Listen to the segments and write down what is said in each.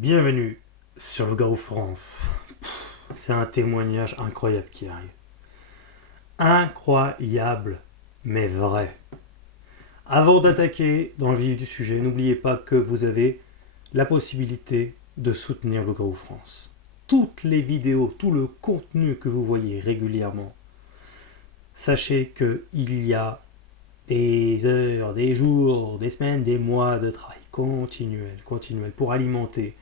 Bienvenue sur le Garou France. C'est un témoignage incroyable qui arrive. Incroyable, mais vrai. Avant d'attaquer dans le vif du sujet, n'oubliez pas que vous avez la possibilité de soutenir le Garou France. Toutes les vidéos, tout le contenu que vous voyez régulièrement, sachez qu'il y a des heures, des jours, des semaines, des mois de travail continuel pour alimenter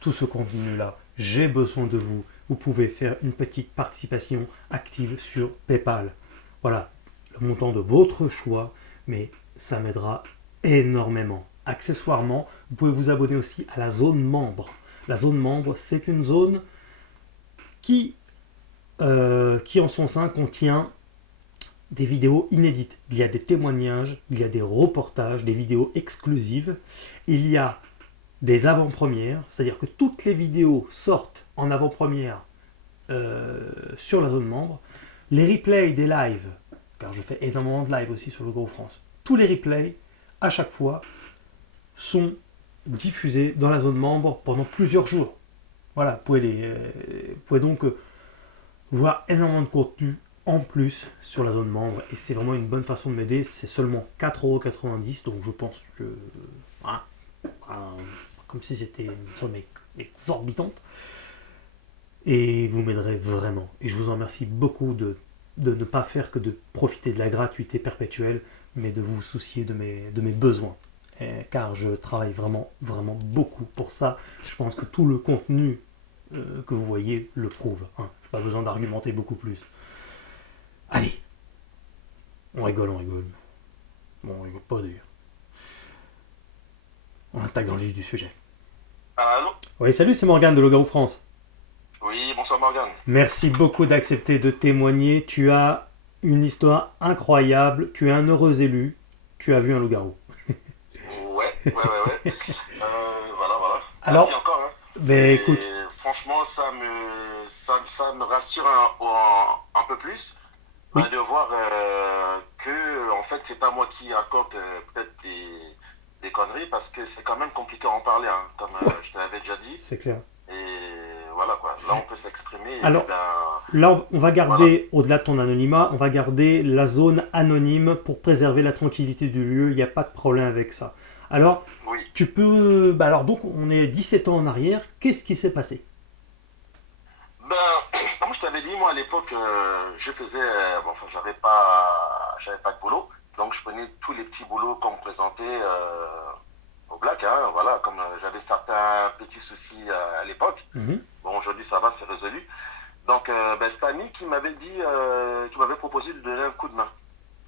tout ce contenu-là. J'ai besoin de vous. Vous pouvez faire une petite participation active sur PayPal. Voilà, le montant de votre choix, mais ça m'aidera énormément. Accessoirement, vous pouvez vous abonner aussi à la zone membre. La zone membre, c'est une zone qui en son sein contient des vidéos inédites. Il y a des témoignages, il y a des reportages, des vidéos exclusives. Il y a des avant-premières, c'est-à-dire que toutes les vidéos sortent en avant-première sur la zone membre. Les replays des lives, car je fais énormément de lives aussi sur le Garou France, tous les replays, à chaque fois, sont diffusés dans la zone membre pendant plusieurs jours. Voilà, vous pouvez donc voir énormément de contenu en plus sur la zone membre, et c'est vraiment une bonne façon de m'aider. C'est seulement 4,90 €, donc je pense que comme si c'était une somme exorbitante, et vous m'aiderez vraiment, et je vous en remercie beaucoup de ne pas faire que de profiter de la gratuité perpétuelle, mais de vous soucier de mes besoins, car je travaille vraiment beaucoup pour ça. Je pense que tout le contenu que vous voyez le prouve, hein. Pas besoin d'argumenter beaucoup plus. Allez, on rigole. Bon, on rigole pas d'ailleurs. On attaque dans le vif du sujet. Allô? Oui, salut, c'est Morgane de Le Garou France. Oui, bonsoir Morgane. Merci beaucoup d'accepter de témoigner. Tu as une histoire incroyable. Tu es un heureux élu. Tu as vu un loup-garou. Ouais. Voilà. Alors, Merci encore, hein. ben écoute, Franchement, ça me rassure un peu plus oui, de voir que, en fait, c'est pas moi qui raconte peut-être des conneries parce que c'est quand même compliqué à en parler, hein, comme ouais, je te l'avais déjà dit. c'est clair. Et voilà quoi, là on peut s'exprimer et puis Alors, ben là, on va voilà. garder, au-delà de ton anonymat, on va garder la zone anonyme pour préserver la tranquillité du lieu. Il n'y a pas de problème avec ça. Alors, Oui. tu peux... alors donc, on est 17 ans en arrière. Qu'est-ce qui s'est passé? Ben, comme je t'avais dit, moi à l'époque, je faisais, bon, enfin, j'avais pas de boulot, donc je prenais tous les petits boulots qu'on me présentait au black, hein, voilà, comme j'avais certains petits soucis à l'époque. Mhm. Bon, aujourd'hui ça va, c'est résolu. Donc, ben, c'est un ami qui m'avait dit, qui m'avait proposé de donner un coup de main,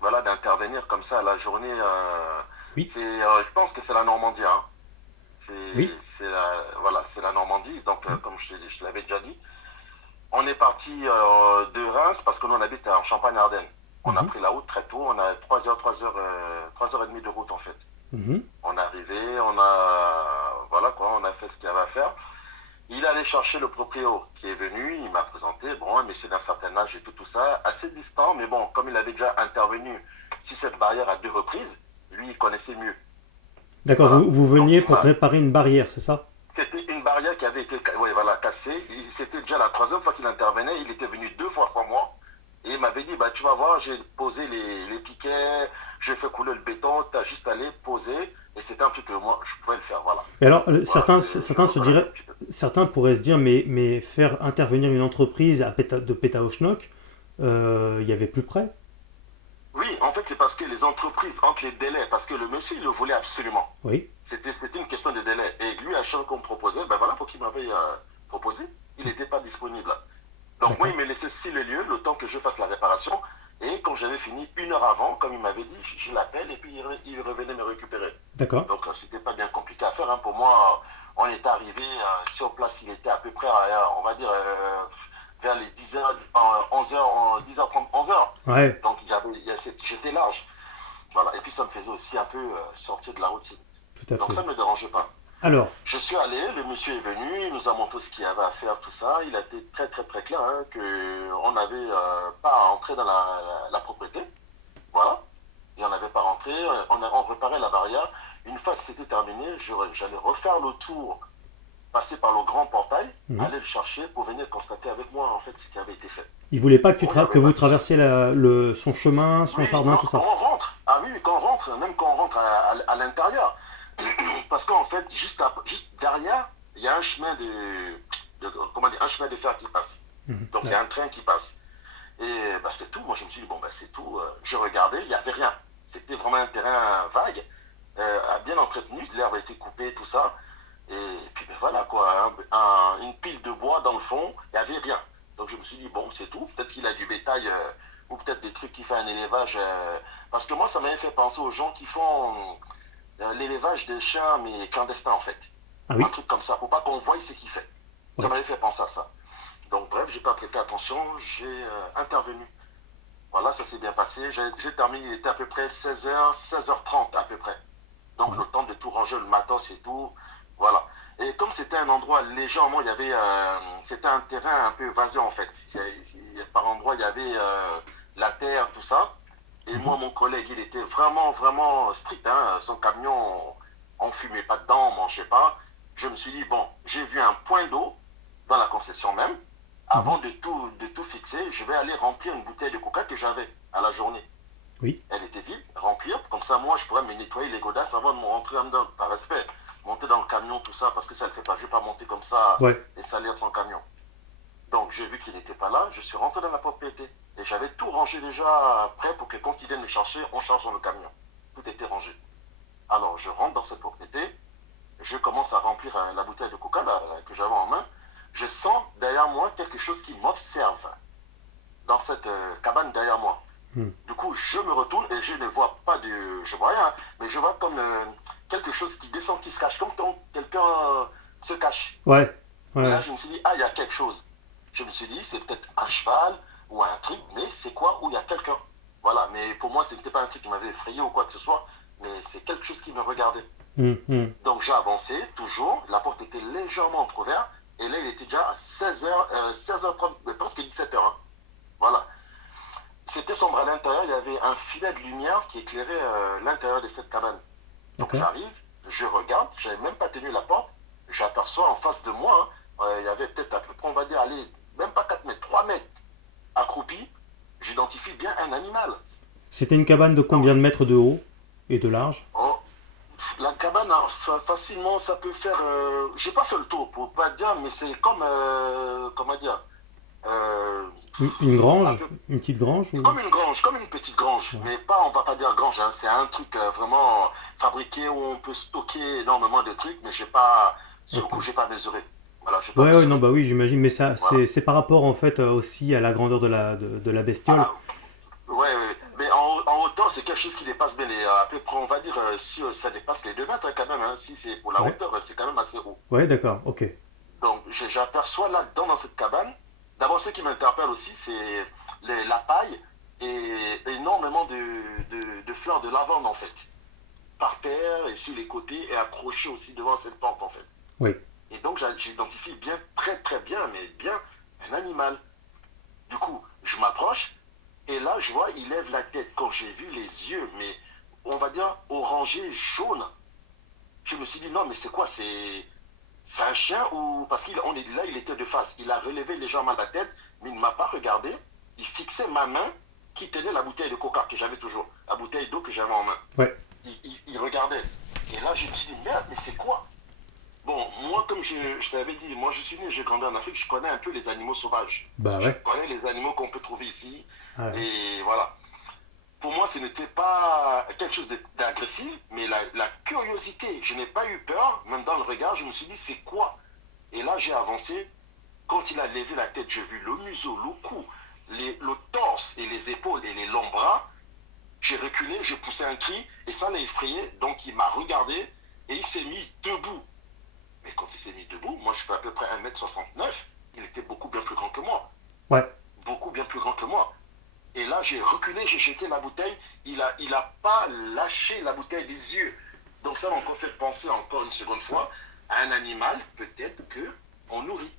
voilà, d'intervenir comme ça à la journée. Oui, Je pense que c'est la Normandie, hein. oui. Voilà, c'est la Normandie. Donc, Mhm. comme je te l'avais déjà dit. On est parti de Reims parce que nous on habite en Champagne-Ardenne. On a Mhm. pris la route très tôt, on a 3 heures et demie de route en fait. Mhm. On est arrivé, voilà quoi, on a fait ce qu'il y avait à faire. Il allait chercher le proprio qui est venu, il m'a présenté, bon, un monsieur d'un certain âge et tout ça, assez distant, mais bon, comme il avait déjà intervenu sur cette barrière à 2 reprises, lui il connaissait mieux. D'accord, Voilà. vous Donc veniez il pour m'a, réparer une barrière, c'est ça? C'était une barrière qui avait été ouais, voilà, cassée. C'était déjà la troisième fois qu'il intervenait. Il était venu 2 fois sans moi. Et il m'avait dit, bah, tu vas voir, j'ai posé les piquets, j'ai fait couler le béton, tu as juste à les poser. Et c'était un truc que moi, je pouvais le faire. Voilà. Et alors, Voilà, certains se voilà un diraient, petit peu. certains pourraient se dire, mais faire intervenir une entreprise de Pétaouchnok, il y avait plus près. Oui, en fait, c'est parce que les entreprises, entre les délais, parce que le monsieur, il le voulait absolument. Oui, C'était une question de délai. Et lui, à chaque fois qu'on me proposait, ben voilà pour qu'il m'avait proposé, il n'était pas disponible. Donc moi, d'accord. il me laissait sur le lieu le temps que je fasse la réparation. Et quand j'avais fini 1 heure avant, comme il m'avait dit, je l'appelle et puis il revenait me récupérer. D'accord. Donc c'était pas bien compliqué à faire, hein. Pour moi, on est arrivé sur place, il était à peu près, on va dire, vers les 10 heures, 11 heures, 10h30, 11 heures. Ouais, Donc j'étais large. Voilà. Et puis ça me faisait aussi un peu sortir de la routine. tout à Donc ça fait. ne me dérangeait pas. Alors, Je suis allé, le monsieur est venu, il nous a montré ce qu'il y avait à faire, tout ça. Il a été très clair, hein, qu'on n'avait pas à entrer dans la propriété. Voilà. Et on n'avait pas rentré, on réparait la barrière. Une fois que c'était terminé, j'allais refaire le tour passer par le grand portail, aller le chercher pour venir constater avec moi en fait ce qui avait été fait. Il voulait pas que, Bon, que vous traversiez son chemin, son jardin, tout ça. Quand on rentre, ah oui, quand on rentre, même quand on rentre à l'intérieur. Parce qu'en fait, juste derrière, il y a un chemin un chemin de fer qui passe. Donc il y a un train qui passe. Et bah, c'est tout. Moi je me suis dit, bon, bah, c'est tout. Je regardais, il n'y avait rien. C'était vraiment un terrain vague, bien entretenu, l'herbe a été coupée, tout ça. Et puis ben voilà quoi, une pile de bois dans le fond, il n'y avait rien. Donc je me suis dit, bon, c'est tout. Peut-être qu'il a du bétail ou peut-être des trucs qui font un élevage. Parce que moi, ça m'avait fait penser aux gens qui font l'élevage de chiens, mais clandestin en fait. Ah oui. Un truc comme ça, pour pas qu'on voie ce qu'il fait. Ouais. Ça m'avait fait penser à ça. Donc bref, j'ai pas prêté attention, j'ai intervenu. Voilà, ça s'est bien passé. J'ai terminé, il était à peu près 16h, 16h30 à peu près. Donc le temps de tout ranger, le matos et tout. Voilà. Et comme c'était un endroit légèrement, il y avait, c'était un terrain un peu vaseux en fait. Par endroits, il y avait la terre, tout ça. Et moi, mon collègue, il était vraiment, vraiment strict. Hein. Son camion, on fumait pas dedans, on mangeait pas. Je me suis dit, bon, j'ai vu un point d'eau dans la concession même. Avant de tout fixer, je vais aller remplir une bouteille de coca que j'avais à la journée. Oui. Elle était vide, remplir. Comme ça, moi, je pourrais me nettoyer les godasses avant de me rentrer dedans, par respect. Monter dans le camion, tout ça, parce que ça ne le fait pas. Je ne vais pas monter comme ça et salir son camion. Donc, j'ai vu qu'il n'était pas là. Je suis rentré dans la propriété. Et j'avais tout rangé déjà prêt pour que quand ils viennent me chercher, on charge dans le camion. Tout était rangé. Alors, je rentre dans cette propriété. Je commence à remplir la bouteille de coca que j'avais en main. Je sens derrière moi quelque chose qui m'observe dans cette cabane derrière moi. Du coup, je me retourne et je ne vois pas je vois rien, mais je vois comme quelque chose qui descend, qui se cache, comme quand quelqu'un se cache. Ouais. Et là, je me suis dit, ah, il y a quelque chose. Je me suis dit, c'est peut-être un cheval ou un truc, mais c'est quoi où il y a quelqu'un. Voilà, mais pour moi, ce n'était pas un truc qui m'avait effrayé ou quoi que ce soit, mais c'est quelque chose qui me regardait. Donc, j'ai avancé, toujours, la porte était légèrement entrouverte, et là, il était déjà 16h30, presque 17h. Hein. Voilà. C'était sombre à l'intérieur, il y avait un filet de lumière qui éclairait l'intérieur de cette cabane. Donc j'arrive, je regarde, je n'avais même pas tenu la porte, j'aperçois en face de moi, il y avait peut-être à peu près, on va dire, allez, même pas 4 mètres, 3 mètres, accroupi, j'identifie bien un animal. C'était une cabane de combien de mètres de haut et de large? La cabane, facilement, ça peut faire, j'ai pas fait le tour pour pas dire, mais c'est comme, comment dire, une grange, une petite grange ou... Comme une grange, comme une petite grange, mais pas, on va pas dire grange, hein, c'est un truc vraiment fabriqué où on peut stocker énormément de trucs, mais j'ai pas, sur le coup, j'ai pas mesuré. Voilà, j'ai pas mesuré. Ouais, non, bah oui, j'imagine, mais ça, voilà. C'est par rapport en fait aussi à la grandeur de la bestiole. Ouais, mais en hauteur, c'est quelque chose qui dépasse bien à peu près, on va dire, si ça dépasse les 2 mètres hein, quand même, hein, si c'est pour la hauteur, c'est quand même assez haut. Ouais, d'accord, ok. Donc, j'aperçois là-dedans, dans cette cabane, d'abord, ce qui m'interpelle aussi, c'est la paille et énormément de fleurs de lavande, en fait. Par terre et sur les côtés et accrochées aussi devant cette porte, en fait. Oui. Et donc, j'identifie bien, très très bien, mais bien, un animal. Du coup, je m'approche et là, je vois, il lève la tête. Quand j'ai vu les yeux, mais on va dire orangé, jaune, je me suis dit, non, mais c'est quoi? C'est un chien ou... Parce qu'il il était de face. Il a relevé légèrement la tête, mais il ne m'a pas regardé. Il fixait ma main qui tenait la bouteille de coca que j'avais toujours. La bouteille d'eau que j'avais en main. Ouais. Il regardait. Et là, je me suis dit, merde, mais c'est quoi? Bon, moi, comme je t'avais dit, moi, je suis né, j'ai grandi en Afrique, je connais un peu les animaux sauvages. Bah ouais. Je connais les animaux qu'on peut trouver ici. Ouais. Et voilà. Pour moi, ce n'était pas quelque chose d'agressif, mais la curiosité, je n'ai pas eu peur, même dans le regard, je me suis dit, c'est quoi? Et là, j'ai avancé. Quand il a levé la tête, j'ai vu le museau, le cou, le torse et les épaules et les longs bras. J'ai reculé, j'ai poussé un cri, et ça l'a effrayé, donc il m'a regardé, et il s'est mis debout. Mais quand il s'est mis debout, moi je fais à peu près 1m69, il était beaucoup bien plus grand que moi. Ouais. Beaucoup bien plus grand que moi. Et là, j'ai reculé, j'ai jeté la bouteille. Il a pas lâché la bouteille des yeux. Donc ça m'a encore fait penser encore une seconde fois à un animal, peut-être qu'on nourrit.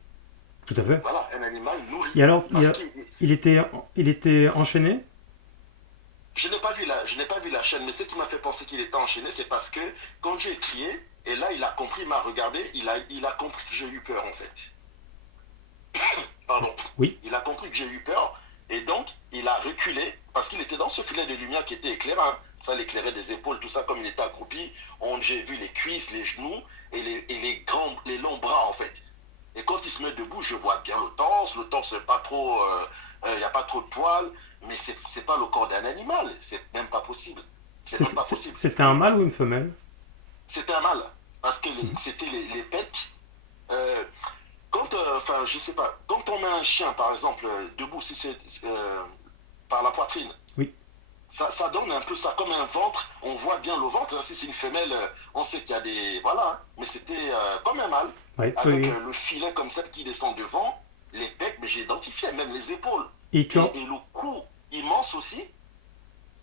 Tout à fait. Voilà, un animal nourri. Et alors, il était enchaîné? Je n'ai pas vu la chaîne, mais ce qui m'a fait penser qu'il était enchaîné, c'est parce que quand j'ai crié, Et là, il a compris, il m'a regardé, il a compris que j'ai eu peur, en fait. Pardon. Oui. Il a compris que j'ai eu peur. Et donc, il a reculé, parce qu'il était dans ce filet de lumière qui était éclairant. Ça l'éclairait des épaules, tout ça, comme il était accroupi. J'ai vu les cuisses, les genoux et les longs bras, en fait. Et quand il se met debout, je vois bien le torse. Le torse, pas trop, il n'y a pas trop de poils, mais c'est pas le corps d'un animal. C'est même pas possible. C'est même pas possible. C'était un mâle ou une femelle? C'était un mâle, parce que c'était les pecs. Euh, enfin, je sais pas, quand on met un chien, par exemple, debout, si c'est par la poitrine, Oui. ça donne un peu ça comme un ventre. On voit bien le ventre. Hein. Si c'est une femelle, on sait qu'il y a des. Voilà. Hein. Mais c'était comme un mâle, Ouais, avec oui. le filet comme ça qui descend devant, les pecs, mais j'ai identifié même les épaules. Et Et le cou immense aussi.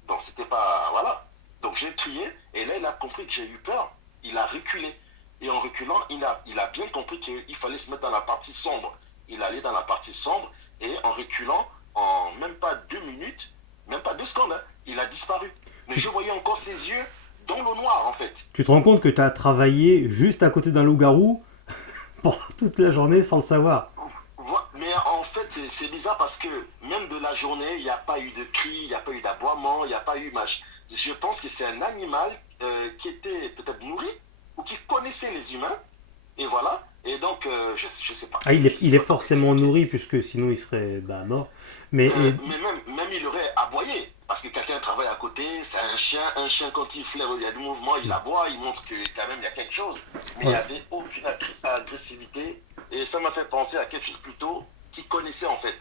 Donc c'était pas. Voilà. Donc j'ai crié, et là il a compris que j'ai eu peur. Il a reculé. Et en reculant, il a bien compris qu'il fallait se mettre dans la partie sombre. Il allait dans la partie sombre, et en reculant, en même pas 2 minutes, même pas 2 secondes, hein, il a disparu. Mais je voyais encore ses yeux dans le noir, en fait. Tu te rends compte que tu as travaillé juste à côté d'un loup-garou pour toute la journée sans le savoir. Mais en fait, c'est bizarre parce que même de la journée, il n'y a pas eu de cris, il n'y a pas eu d'aboiement, il n'y a pas eu match. Je pense que c'est un animal qui était peut-être nourri ou qui connaissait les humains. Et voilà. Et donc, je ne sais pas. Ah, il est forcément nourri, puisque sinon il serait mort. Mais Mais même il aurait aboyé. Parce que quelqu'un travaille à côté, c'est un chien. Un chien, quand il flaire, il y a du mouvement, il aboie, il montre que quand même il y a quelque chose. Mais il n'y avait aucune agressivité. Et ça m'a fait penser à quelque chose plutôt qu'il connaissait en fait.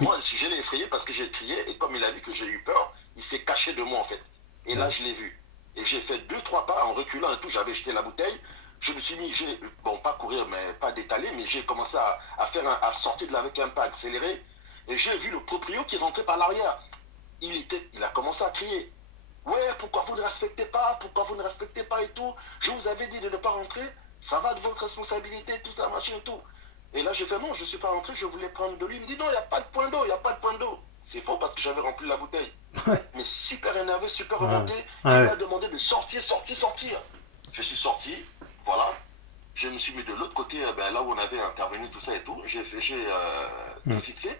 Moi, je l'ai effrayé parce que j'ai crié. Et comme il a vu que j'ai eu peur, il s'est caché de moi en fait. Et là, je l'ai vu. Et j'ai fait 2-3 pas en reculant et tout. J'avais jeté la bouteille. Je me suis mis, bon, pas courir, mais pas d'étaler, mais j'ai commencé à sortir de là avec un pas accéléré. Et j'ai vu le proprio qui rentrait par l'arrière. Il a commencé à crier. Ouais, pourquoi vous ne respectez pas? Pourquoi vous ne respectez pas et tout? Je vous avais dit de ne pas rentrer. Ça va de votre responsabilité, tout ça, machin et tout. Et là, j'ai fait non, je ne suis pas rentré, je voulais prendre de l'eau. Il me dit non, il n'y a pas de point d'eau, il n'y a pas de point d'eau. C'est faux parce que j'avais rempli la bouteille. Mais super énervé, super remonté. Il m'a demandé de sortir. Je suis sorti, voilà. Je me suis mis de l'autre côté, là où on avait intervenu, tout ça et tout. J'ai tout fixé.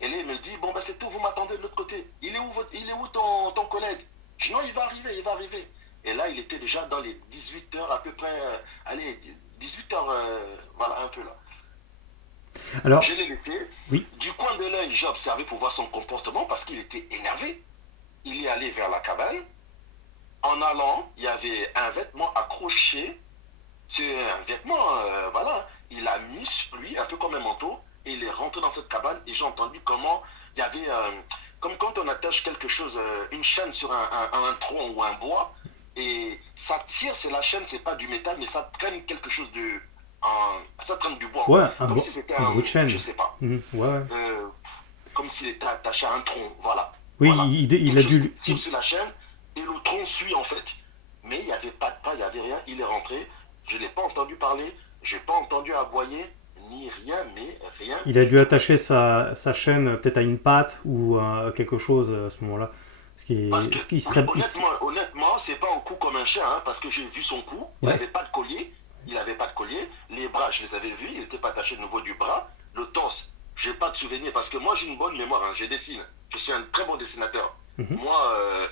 Et là, il me dit, bon, c'est tout, vous m'attendez de l'autre côté. Il est où ton collègue? Je dis, non, il va arriver. Et là, il était déjà dans les 18 heures à peu près, 18 heures, voilà, un peu là. Alors, je l'ai laissé. Oui. Du coin de l'œil, j'ai observé pour voir son comportement parce qu'il était énervé. Il est allé vers la cabane. En allant, il y avait un vêtement accroché. C'est un vêtement, voilà. Il a mis sur lui, un peu comme un manteau, et il est rentré dans cette cabane. Et j'ai entendu comment il y avait, comme quand on attache quelque chose, une chaîne sur un tronc ou un bois, et ça tire, c'est la chaîne, c'est pas du métal, mais ça traîne quelque chose de. Ça traîne du bois. Ouais, comme si c'était un bout de chaîne. Je sais pas. Ouais. Comme s'il était attaché à un tronc, voilà. Oui, voilà. il a dû. Tire sur la chaîne et le tronc suit en fait. Mais il n'y avait pas de pas, il n'y avait rien. Il est rentré. Je ne l'ai pas entendu parler. Je n'ai pas entendu aboyer ni rien, mais rien. Il a dû attacher sa chaîne peut-être à une patte ou à quelque chose à ce moment-là. Honnêtement, c'est pas au cou comme un chien, hein, parce que j'ai vu son cou. Il n'avait pas de collier. Les bras, je les avais vus. Il n'était pas attaché au niveau du bras. Le torse, je n'ai pas de souvenir parce que moi j'ai une bonne mémoire. Hein, je dessine. Je suis un très bon dessinateur. Moi,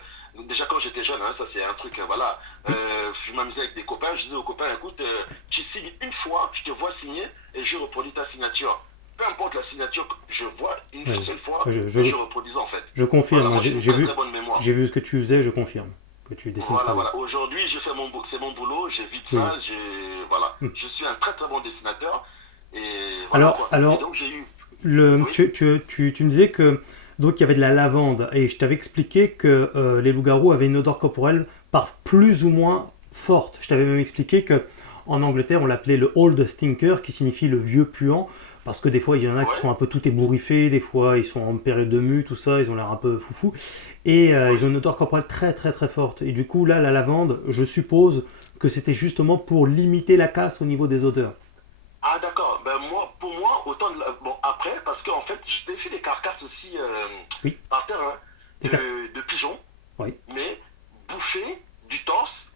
déjà quand j'étais jeune, hein, ça c'est un truc, voilà. Je m'amusais avec des copains. Je disais aux copains, écoute, tu signes une fois, je te vois signer et je reproduis ta signature. Peu importe la signature, je vois une seule fois et je reproduis en fait. Je confirme. Voilà, j'ai vu ce que tu faisais, je confirme. Que tu dessines voilà. Aujourd'hui, c'est mon boulot, j'évite ça, voilà. Je suis un très très bon dessinateur. Et voilà, alors et donc j'ai eu... tu me disais que donc il y avait de la lavande et je t'avais expliqué que les loups-garous avaient une odeur corporelle plus ou moins forte. Je t'avais même expliqué que en Angleterre on l'appelait le old stinker, qui signifie le vieux puant, parce que des fois il y en a qui sont un peu tout ébouriffés, des fois ils sont en période de mue, tout ça, ils ont l'air un peu foufou et ils ont une odeur corporelle très très très forte. Et du coup là la lavande, je suppose que c'était justement pour limiter la casse au niveau des odeurs. Ah d'accord, pour moi, autant bon après, parce qu'en fait, j'ai vu des carcasses aussi par terre, hein, de pigeons, mais bouffées du torse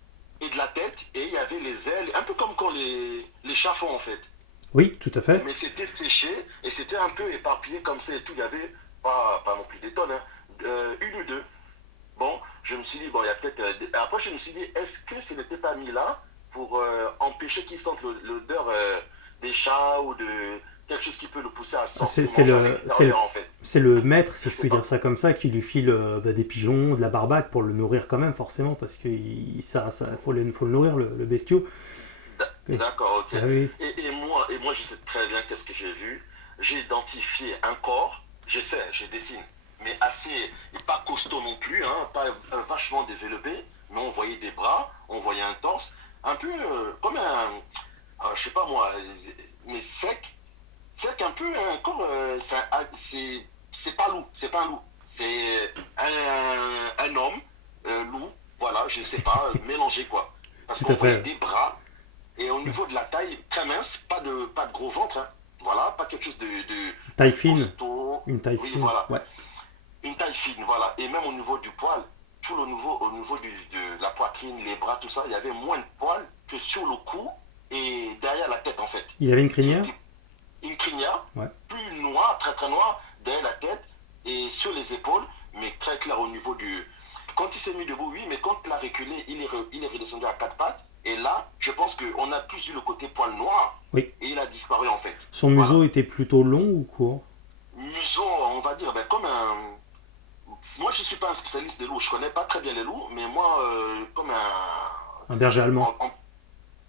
et de la tête, et il y avait les ailes, un peu comme quand les chats font en fait. Oui, tout à fait. Mais c'était séché et c'était un peu éparpillé comme ça et tout. Il y avait pas non plus des tonnes, hein, une ou deux. Bon, je me suis dit, bon, il y a peut-être. Après, je me suis dit, est-ce que ce n'était pas mis là pour empêcher qu'ils sentent l'odeur des chats ou de quelque chose qui peut le pousser à C'est sortir c'est manger à le, c'est le, l'extérieur en fait. c'est le maître, Je si je sais puis dire pas. ça comme ça, qui lui file des pigeons, de la barbaque pour le nourrir quand même, forcément, parce que faut le nourrir, le bestiau. Oui. D'accord, ok. Ah oui, Et moi, je sais très bien qu'est-ce que j'ai vu. J'ai identifié un corps, je sais, je dessine, mais assez, et pas costaud non plus, hein, pas vachement développé, mais on voyait des bras, on voyait un torse, un peu comme je sais pas moi, mais sec un peu, hein, comme, c'est pas loup, c'est pas un loup, c'est un homme, loup, voilà, je sais pas, mélangé quoi. Parce tout qu'on à voyait fait. des bras, et au niveau de la taille, très mince, pas de gros ventre, hein. Voilà, pas quelque chose Taille de fine, costaud. une taille Oui, fine, voilà. ouais. Une taille fine, voilà. Et même au niveau du poil, tout au niveau de la poitrine, les bras, tout ça, il y avait moins de poils que sur le cou et derrière la tête, en fait. Il avait une Il crinière? était une crinière, Ouais. plus noire, très très noire, derrière la tête et sur les épaules, mais très clair au niveau du. Quand il s'est mis debout, oui, mais quand il a reculé, il est redescendu à quatre pattes. Et là, je pense qu'on a plus vu le côté poil noir Oui. et il a disparu en fait. Son Voilà. museau était plutôt long ou court? Museau, on va dire, ben, comme un. Moi, je ne suis pas un spécialiste des loups, je ne connais pas très bien les loups, mais moi, comme Un berger allemand.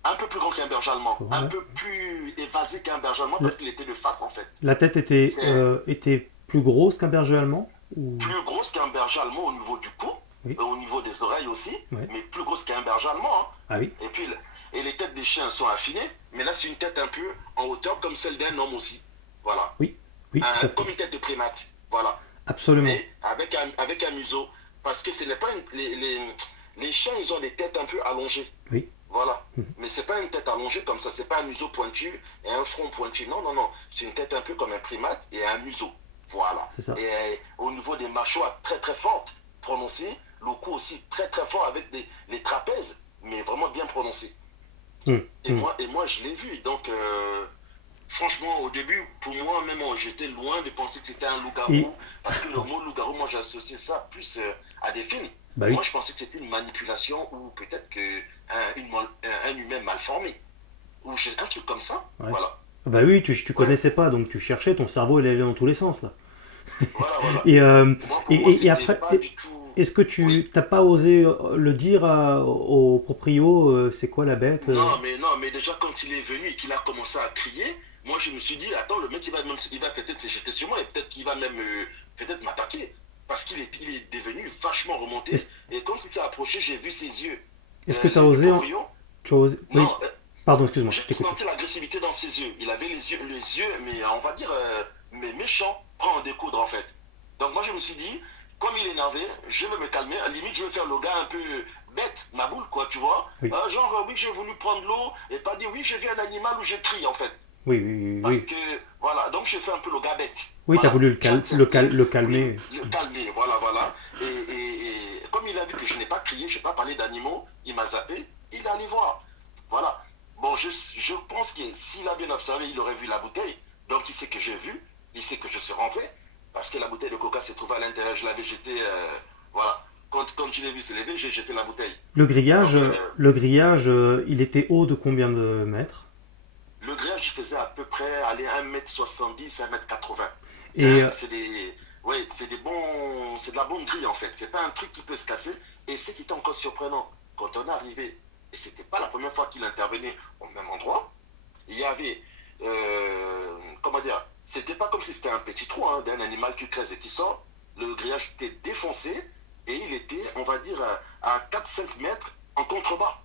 un peu plus grand qu'un berger allemand, un Ouais. peu plus évasé qu'un berger allemand La, parce qu'il était de face en fait. la tête était, C'est était plus grosse qu'un berger allemand? Ou... plus grosse qu'un berger allemand au niveau du cou, Oui. au niveau des oreilles aussi, Ouais. mais plus grosse qu'un berger allemand, hein. Ah oui. Et puis, et les têtes des chiens sont affinées, mais là, c'est une tête un peu en hauteur comme celle d'un homme aussi. Voilà. Oui. Oui, tout à fait. Comme une tête de primate. Voilà. Absolument. Mais avec un museau. Parce que ce n'est pas les chiens, ils ont des têtes un peu allongées. Oui. Voilà. Mhm. Mais c'est pas une tête allongée comme ça, c'est pas un museau pointu et un front pointu. Non, non, non. C'est une tête un peu comme un primate et un museau. Voilà. C'est ça. Et au niveau des mâchoires très très fortes, prononcées, le cou aussi très très fort avec les trapèzes, mais vraiment bien prononcés. Hum, Et hum. moi, je l'ai vu. Donc, franchement, au début, pour moi, même, j'étais loin de penser que c'était un Et, loup-garou. Parce que le mot loup-garou, moi, j'associais ça plus à des films. bah Moi, oui. je pensais que c'était une manipulation ou peut-être un humain mal formé. Ou un truc comme ça. Ouais. Voilà. Bah oui, tu Ouais. connaissais pas, donc tu cherchais, ton cerveau il allait dans tous les sens là. Voilà, voilà. Et, Pour moi, et c'était après, pas du tout. est-ce que Oui. tu t'as pas osé le dire au proprio, c'est quoi la bête Non, mais déjà, quand il est venu et qu'il a commencé à crier, moi, je me suis dit, attends, le mec, il va peut-être se jeter sur moi et peut-être qu'il va même peut-être m'attaquer. Parce qu'il est devenu vachement remonté. Est-ce Et quand il s'est approché, j'ai vu ses yeux. est-ce que t'as Du osé, proprio. tu as osé... Oui, Non, pardon, excuse-moi, je j'ai t'ai coupé. senti l'agressivité dans ses yeux. Il avait les yeux, mais on va dire, mais méchants, prêts à en découdre en fait. Donc moi je me suis dit, comme il est énervé, je vais me calmer. À la limite, je vais faire le gars un peu bête, ma boule, quoi, tu vois. Oui, Genre, oui, j'ai voulu prendre l'eau et pas dire, oui, j'ai vu un animal ou j'ai crié en fait. oui, oui, oui, Parce oui. que, voilà, donc j'ai fait un peu le gars bête. Oui, t'as Voilà, voulu j'ai accepté, le oui, calmer. le calmer, voilà, voilà. Et comme il a vu que je n'ai pas crié, je n'ai pas parlé d'animaux, il m'a zappé, il est allé voir. Voilà. Bon, je pense que s'il a bien observé, il aurait vu la bouteille. Donc il sait que j'ai vu, il sait que je suis rentré, parce que la bouteille de coca s'est trouvée à l'intérieur, je l'avais jetée, voilà. Quand je l'ai vu se lever, j'ai jeté la bouteille. Donc Le grillage, il était haut de combien de mètres? le grillage faisait à peu près aller 1,70 m, 1,80 m. Et C'est des, ouais, c'est de la bonne grille en fait. C'est pas un truc qui peut se casser. Et ce qui était encore surprenant, quand on est arrivé, et c'était pas la première fois qu'il intervenait au même endroit, il y avait, comment dire, c'était pas comme si c'était un petit trou hein, d'un animal qui creuse et qui sort. Le grillage était défoncé et il était, on va dire, à 4-5 mètres en contrebas.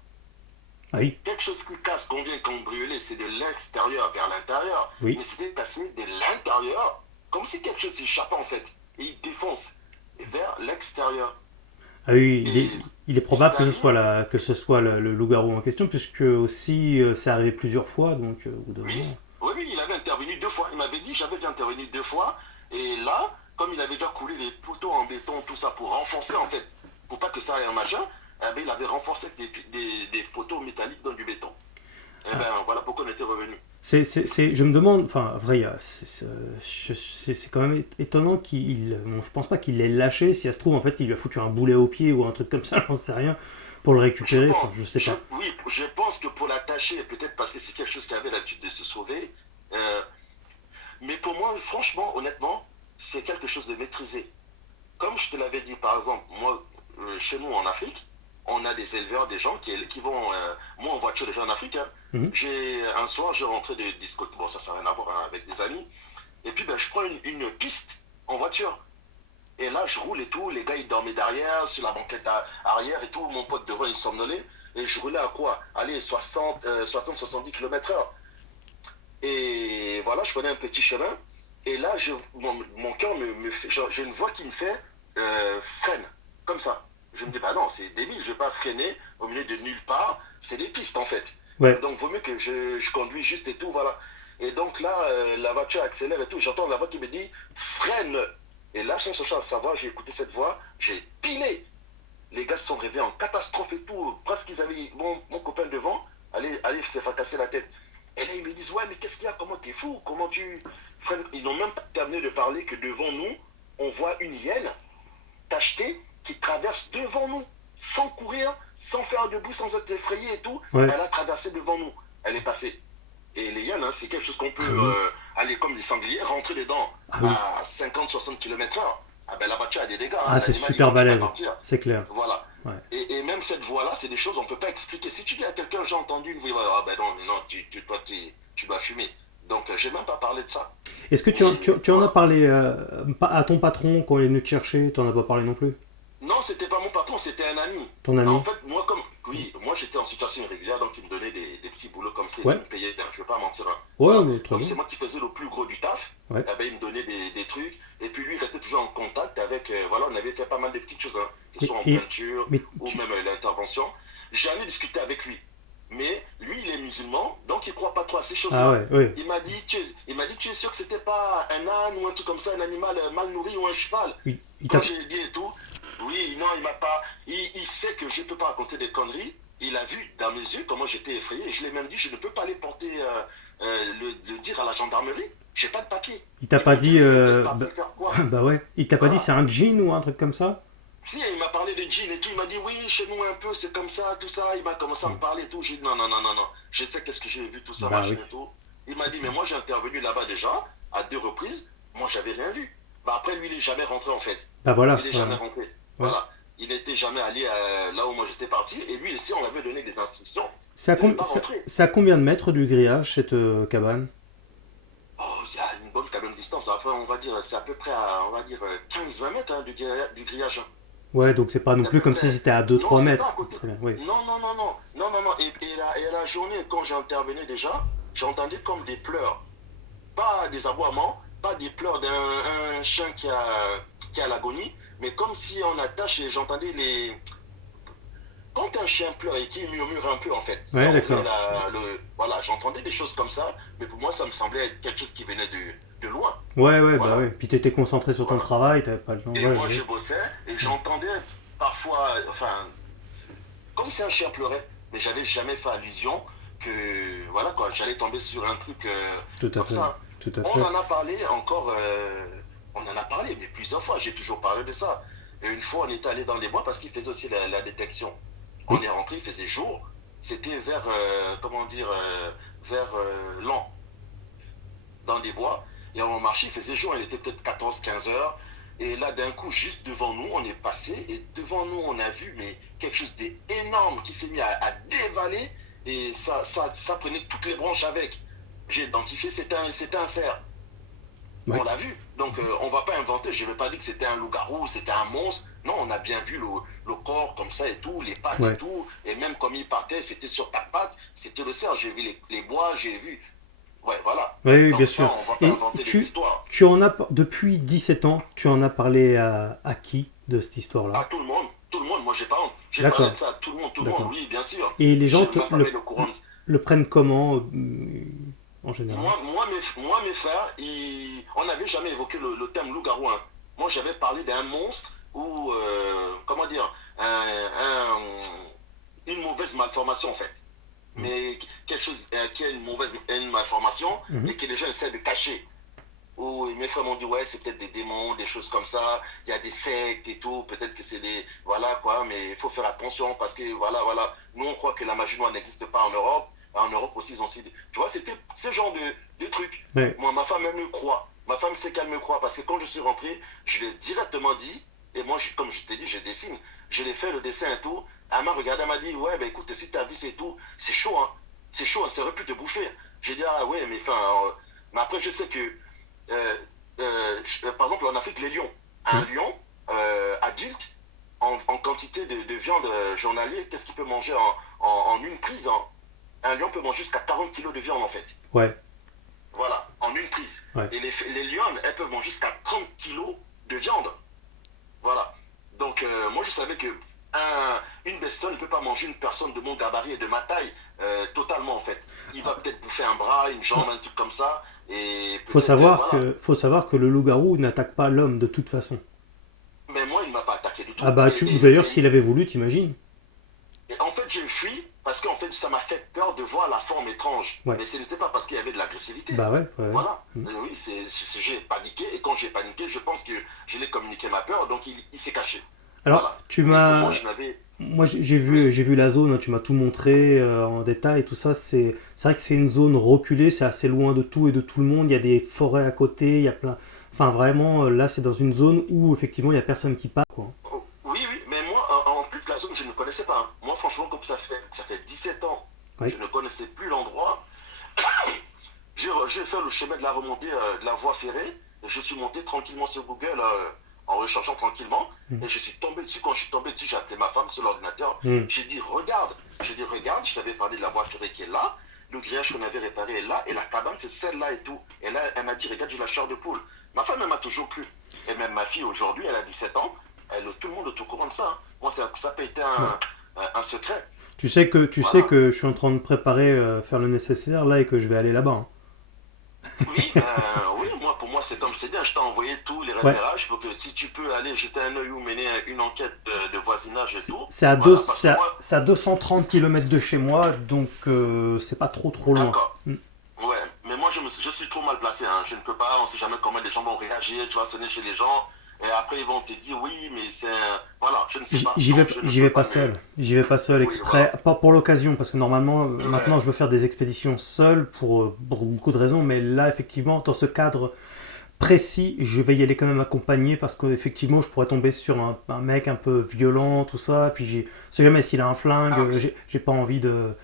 ah oui, Quelque chose qui casse, qu'on vient cambrioler, c'est de l'extérieur vers l'intérieur. oui. Mais c'était cassé de l'intérieur, comme si quelque chose s'échappait en fait. Et il défonce vers l'extérieur. Ah oui, Et il est c'est probable que un nom. que ce soit le loup-garou en question, puisque aussi c'est arrivé plusieurs fois, donc au bout d'un Oui, moment. oui, oui, il avait intervenu 2 fois. Il m'avait dit, j'avais déjà intervenu 2 fois. Et là, comme il avait déjà coulé les poteaux en béton, tout ça, pour renforcer en fait, pour pas que ça ait un machin, eh ben, il avait renforcé avec des poteaux métalliques dans du béton. Eh ben voilà pourquoi on était revenu. Je me demande, enfin, après, c'est quand même étonnant bon, je pense pas qu'il l'ait lâché. Si ça se trouve, en fait, il lui a foutu un boulet au pied ou un truc comme ça, j'en sais rien, pour le Je récupérer. Enfin, pense, je sais pas. oui, je pense que pour l'attacher, peut-être parce que c'est quelque chose qui avait l'habitude de se sauver, euh, mais pour moi, franchement, honnêtement, c'est quelque chose de maîtrisé. Comme je te l'avais dit, par exemple, moi, chez nous en Afrique, on a des éleveurs, des gens qui vont, moi en voiture déjà en Afrique, hein. Mhm. Un soir, je rentrais de discothèque, bon, ça n'a rien à voir, hein, avec des amis, et puis ben, je prends une piste en voiture. Et là, je roule et tout, les gars, ils dormaient derrière, sur la banquette arrière et tout, mon pote devant, il somnolait, et je roulais à quoi? Allez, 70 km heure. Et voilà, je prenais un petit chemin. Et là, mon cœur me fait. J'ai une voix qui me fait freine, comme ça. Je me dis, bah non, c'est débile, je vais pas freiner au milieu de nulle part. C'est des pistes en fait. Ouais, Donc, vaut mieux que je conduis juste et tout, voilà. Et donc là, la voiture accélère et tout. J'entends la voix qui me dit, freine. Et là, sans chercher à savoir, j'ai écouté cette voix, j'ai pilé. Les gars se sont réveillés en catastrophe et tout. Presque ils avaient mon copain devant, allez se faire casser la tête. Et là, ils me disent, ouais, mais qu'est-ce qu'il y a? Comment t'es fou? Comment tu. Frère, ils n'ont même pas terminé de parler que devant nous, on voit une hyène tachetée qui traverse devant nous, sans courir, sans faire de bruit, sans être effrayée et tout. ouais. Elle a traversé devant nous. Elle est passée. Et les hyènes, hein, c'est quelque chose qu'on peut Ah oui, aller comme les sangliers, rentrer dedans ah oui. à 50-60 km/h. Ah ben la voiture a des dégâts, hein. Ah, c'est L'animal, il super continue à balèze, partir. c'est clair. Voilà. Ouais. Et même cette voix-là, c'est des choses qu'on ne peut pas expliquer. Si tu dis à quelqu'un, j'ai entendu une voix, ah ben non, non, tu dois fumer. Donc, j'ai même pas parlé de ça. Est-ce que Mais tu en as voilà. parlé à ton patron quand il est venu te chercher? T'en as pas parlé non plus? Non, c'était pas mon patron, c'était un ami. Ton En ami? fait, oui, moi j'étais en situation irrégulière, donc il me donnait des petits boulots comme ça et tout, Ouais. il me payait bien, je vais pas mentir, hein. Ouais, Voilà. bah, très Comme bien. c'est moi qui faisais le plus gros du taf, Ouais. eh ben, il me donnait des trucs, et puis lui, il restait toujours en contact avec, voilà, on avait fait pas mal de petites choses, hein, que ce Mais, soit en et, peinture mais ou même l'intervention. J'ai jamais discuté avec lui, mais lui, il est musulman, donc il croit pas trop à ces Ah choses-là. ouais, ouais. Il m'a dit, tu es sûr que c'était pas un âne ou un truc comme ça, un animal mal nourri ou un cheval? Il Quand t'a... j'ai dit et tout, oui, non, il m'a pas. Il sait que je ne peux pas raconter des conneries. Il a vu dans mes yeux comment j'étais effrayé. Et je lui ai même dit, je ne peux pas aller porter le dire à la gendarmerie. J'ai pas de papier. Il t'a Ils vont pas me dit... dire, mais vous êtes parti faire quoi? bah ouais. Il t'a pas dit Voilà. c'est un jean ou un truc comme ça? Si, il m'a parlé de jean et tout. Il m'a dit, oui, chez nous un peu, c'est comme ça, tout ça. Il m'a commencé à me Hmm. parler et tout. J'ai dit, non, non, non, non, non. Je sais qu'est-ce que j'ai vu, tout ça, Bah oui. machin et tout. Il m'a C'est dit, mais clair. moi, j'ai intervenu là-bas déjà, à 2 reprises. Moi, j'avais rien vu. Bah, après, lui, il est jamais rentré en fait. Bah Il voilà. n'est jamais Voilà. rentré. Ouais. Voilà. Il n'était jamais allé là où moi j'étais parti. Et lui ici, on avait donné des instructions C'est à, de ne pas rentrer. c'est à combien de mètres du grillage, cette cabane? Oh, il y a une bonne quand même distance. Enfin, on va dire, c'est à peu près à, on va dire, 15-20 mètres, hein, du grillage, hein. Ouais, donc c'est pas non C'est à plus peu comme si près. c'était à deux Non, trois c'était pas à mètres. côté. Très bien, oui. Non, non, non, non. Non, non, non. Et la journée, quand j'intervenais déjà, j'entendais comme des pleurs. Pas des aboiements, pas des pleurs d'un un chien qui a l'agonie, mais comme si on attache et j'entendais les. Quand un chien pleure et qu'il murmure un peu, en fait, Ouais, sans vrai d'accord. voilà, j'entendais des choses comme ça, mais pour moi, ça me semblait être quelque chose qui venait de loin. Ouais, ouais, bah Voilà, ouais. Puis t'étais concentré sur ton voilà. travail, t'avais pas le temps. Et Ouais, moi, je ouais. bossais et j'entendais parfois, enfin, comme si un chien pleurait, mais j'avais jamais fait allusion que, voilà, quoi, j'allais tomber sur un truc Tout à comme fait. ça. Tout à On fait. en a parlé encore, on en a parlé, mais plusieurs fois, j'ai toujours parlé de ça. Et une fois, on était allé dans les bois parce qu'il faisait aussi la détection. On Oui. est rentré, il faisait jour. C'était vers, comment dire, vers Lan, dans les bois. Et on marchait, il faisait jour, il était peut-être 14-15 heures. Et là, d'un coup, juste devant nous, on est passé. Et devant nous, on a vu mais, quelque chose d'énorme qui s'est mis à dévaler. Et ça prenait toutes les branches avec. J'ai identifié, c'était un cerf. On Ouais. l'a vu. Donc, on ne va pas inventer. Je ne veux pas dire que c'était un loup-garou, c'était un monstre. Non, on a bien vu le corps comme ça et tout, les pattes et Ouais. tout. Et même comme il partait, c'était sur quatre pattes. C'était le cerf. J'ai vu les bois, j'ai vu. Ouais, voilà. Oui, oui, bien Donc, sûr. ça, on ne va pas Et inventer des histoires. tu en as, depuis 17 ans, tu en as parlé à qui de cette histoire-là? À tout le monde. Tout le monde. Moi, j'ai pas honte. J'ai parlé de D'accord, ça à tout le monde. d'accord. Oui, bien sûr. Et les gens Ma famille est au courant. le prennent comment en général? Mes frères, on n'avait jamais évoqué le thème loup-garou, hein. Moi, j'avais parlé d'un monstre ou, comment dire, une mauvaise malformation, en fait. mais quelque chose qui a une malformation Mhm. et que les gens essaient de cacher. Ou mes frères m'ont dit, ouais, c'est peut-être des démons, des choses comme ça, il y a des sectes et tout, peut-être que c'est des. Voilà quoi, mais il faut faire attention parce que voilà, voilà. Nous, on croit que la magie noire n'existe pas en Europe. En Europe aussi, ils ont aussi. Tu vois, c'était ce genre de trucs. Ouais. Moi, ma femme, elle me croit. Ma femme sait qu'elle me croit parce que quand je suis rentré, je l'ai directement dit. Et moi, comme je t'ai dit, je dessine. Je l'ai fait le dessin et tout. Elle m'a regardé, elle m'a dit, ouais, ben écoute, si t'as vu, c'est tout. C'est chaud, hein. C'est chaud, hein, ça aurait pu te bouffer. J'ai dit, ah ouais, mais enfin. Mais après, je sais que par exemple, en Afrique, les lions. Un Mhm. lion adulte, en quantité de viande journalier, qu'est-ce qu'il peut manger en une prise un lion peut manger jusqu'à 40 kilos de viande, en fait. Ouais. Voilà, en une prise. Ouais. Et les lionnes, elles peuvent manger jusqu'à 30 kilos de viande. Voilà. Donc, moi, je savais que une bestiole ne peut pas manger une personne de mon gabarit et de ma taille totalement, en fait. Il va peut-être bouffer un bras, une jambe, un truc comme ça. Et peut-être, voilà. Faut savoir que le loup-garou n'attaque pas l'homme de toute façon. Mais moi, il ne m'a pas attaqué du Ah tout. bah, d'ailleurs, s'il avait voulu, t'imagines? Et en fait, j'ai fui parce qu'en fait, ça m'a fait peur de voir la forme étrange. Ouais. Mais ce n'était pas parce qu'il y avait de l'agressivité. Bah ouais, ouais, ouais. Voilà. Mhm. Oui, j'ai paniqué. Et quand j'ai paniqué, je pense que je l'ai communiqué ma peur. Donc, il s'est caché. Alors, Voilà. tu Mais pour moi, m'as... je n'avais. Moi, Oui, j'ai vu la zone, hein, tu m'as tout montré en détail, tout ça. C'est vrai que c'est une zone reculée, c'est assez loin de tout et de tout le monde. Il y a des forêts à côté, il y a plein. Enfin, vraiment, là, c'est dans une zone où effectivement, il y a personne qui passe, quoi. oui, oui. Mais moi, en plus, la zone, je ne connaissais pas. Hein. Moi, franchement, comme ça fait 17 ans, je Ouais. ne connaissais plus l'endroit. J'ai fait le chemin de la remontée de la voie ferrée et je suis monté tranquillement sur Google en recherchant tranquillement Mhm. et je suis tombé dessus. Quand je suis tombé dessus, j'ai appelé ma femme sur l'ordinateur. Mhm. J'ai dit regarde, je t'avais parlé de la voie ferrée qui est là, le grillage qu'on avait réparé est là et la cabane c'est celle-là et tout. Et là, elle m'a dit regarde, j'ai la chair de poule. Ma femme, elle m'a toujours cru. Et même ma fille aujourd'hui, elle a 17 ans, tout le monde est au courant de ça. Hein. Moi, ça n'a pas été Ouais. un secret. Tu sais Voilà. que je suis en train de préparer, faire le nécessaire là et que je vais aller là-bas, hein. Oui, oui, moi, pour moi, c'est comme je t'ai dit, hein, je t'ai envoyé tous les Ouais. repérages pour que si tu peux aller jeter un œil ou mener une enquête de voisinage et tout, C'est à, voilà, parce que moi, c'est à 230 km de chez moi, donc c'est pas trop trop loin. d'accord, Mhm. ouais, mais moi, je suis trop mal placé, hein, je ne peux pas, on sait jamais comment les gens vont réagir, tu vas sonner chez les gens, et après, ils vont te dire, oui, mais voilà, je ne sais pas, donc je ne J'y peux vais pas pas me, seul. J'y vais pas seul oui, exprès, voilà, pas pour l'occasion, parce que normalement, maintenant, ouais, je veux faire des expéditions seul pour beaucoup de raisons, mais là, effectivement, dans ce cadre précis, je vais y aller quand même accompagné parce qu'effectivement, je pourrais tomber sur un mec un peu violent, tout ça, puis je sais jamais s'il a un flingue, ah oui, j'ai pas envie de.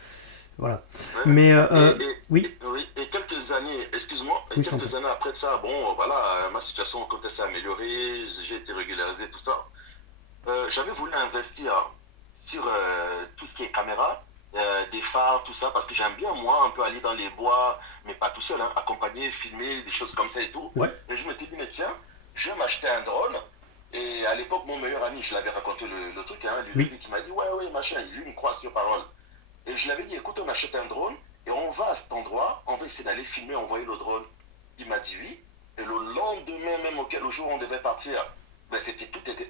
Voilà. ouais. Mais oui, Oui, et quelques années, excuse-moi, et oui, je t'en prie. quelques années après ça, bon, voilà, ma situation quand elle s'est améliorée, j'ai été régularisé, tout ça. J'avais voulu investir sur tout ce qui est caméra, des phares, tout ça, parce que j'aime bien, moi, un peu aller dans les bois, mais pas tout seul, hein, accompagner, filmer, des choses comme ça et tout. Ouais. Et je m'étais dit, mais tiens, je vais m'acheter un drone. Et à l'époque, mon meilleur ami, je l'avais raconté le truc, hein, Oui. lui qui m'a dit, ouais, ouais, machin, lui, il me croit sur parole. Et je lui avais dit, écoute, on achète un drone et on va à cet endroit, on va essayer d'aller filmer, envoyer le drone. Il m'a dit oui. Et le lendemain même, le jour où on devait partir, ben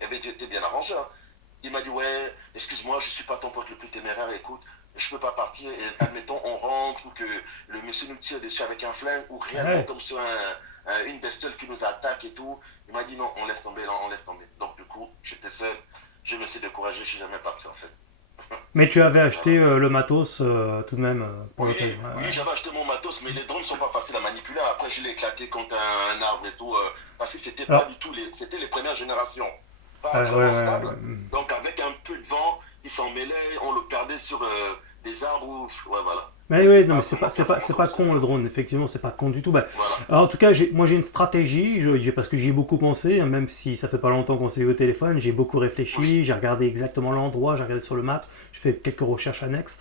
avait été bien arrangé. Hein. Il m'a dit, ouais, excuse-moi, je ne suis pas ton pote le plus téméraire, écoute, je ne peux pas partir. Et admettons, on rentre ou que le monsieur nous tire dessus avec un flingue ou réellement on Ouais. tombe sur une bestiole qui nous attaque et tout. Il m'a dit, non, on laisse tomber, là, on laisse tomber. Donc, du coup, j'étais seul. Je me suis découragé, je ne suis jamais parti en fait. Mais tu avais acheté Voilà. le matos tout de même pour Oui, l'occasion. Ouais, oui, j'avais acheté mon matos, mais les drones sont pas faciles à manipuler. Après, je l'ai éclaté contre un arbre et tout, parce que c'était pas alors, du tout c'était les premières générations, pas ouais, vraiment ouais. stable. Donc, avec un peu de vent, il s'en mêlait, on le perdait sur des arbres. Ouais, voilà. Mais C'était oui, non, mais pas vraiment performant c'est comme pas ça. con le drone, effectivement, c'est pas con du tout. Bah, Voilà. alors, en tout cas, moi j'ai une stratégie, parce que j'y ai beaucoup pensé, hein, même si ça fait pas longtemps qu'on s'est eu au téléphone, j'ai beaucoup Oui. réfléchi, j'ai regardé exactement l'endroit, j'ai regardé sur le map, je fais quelques recherches annexes.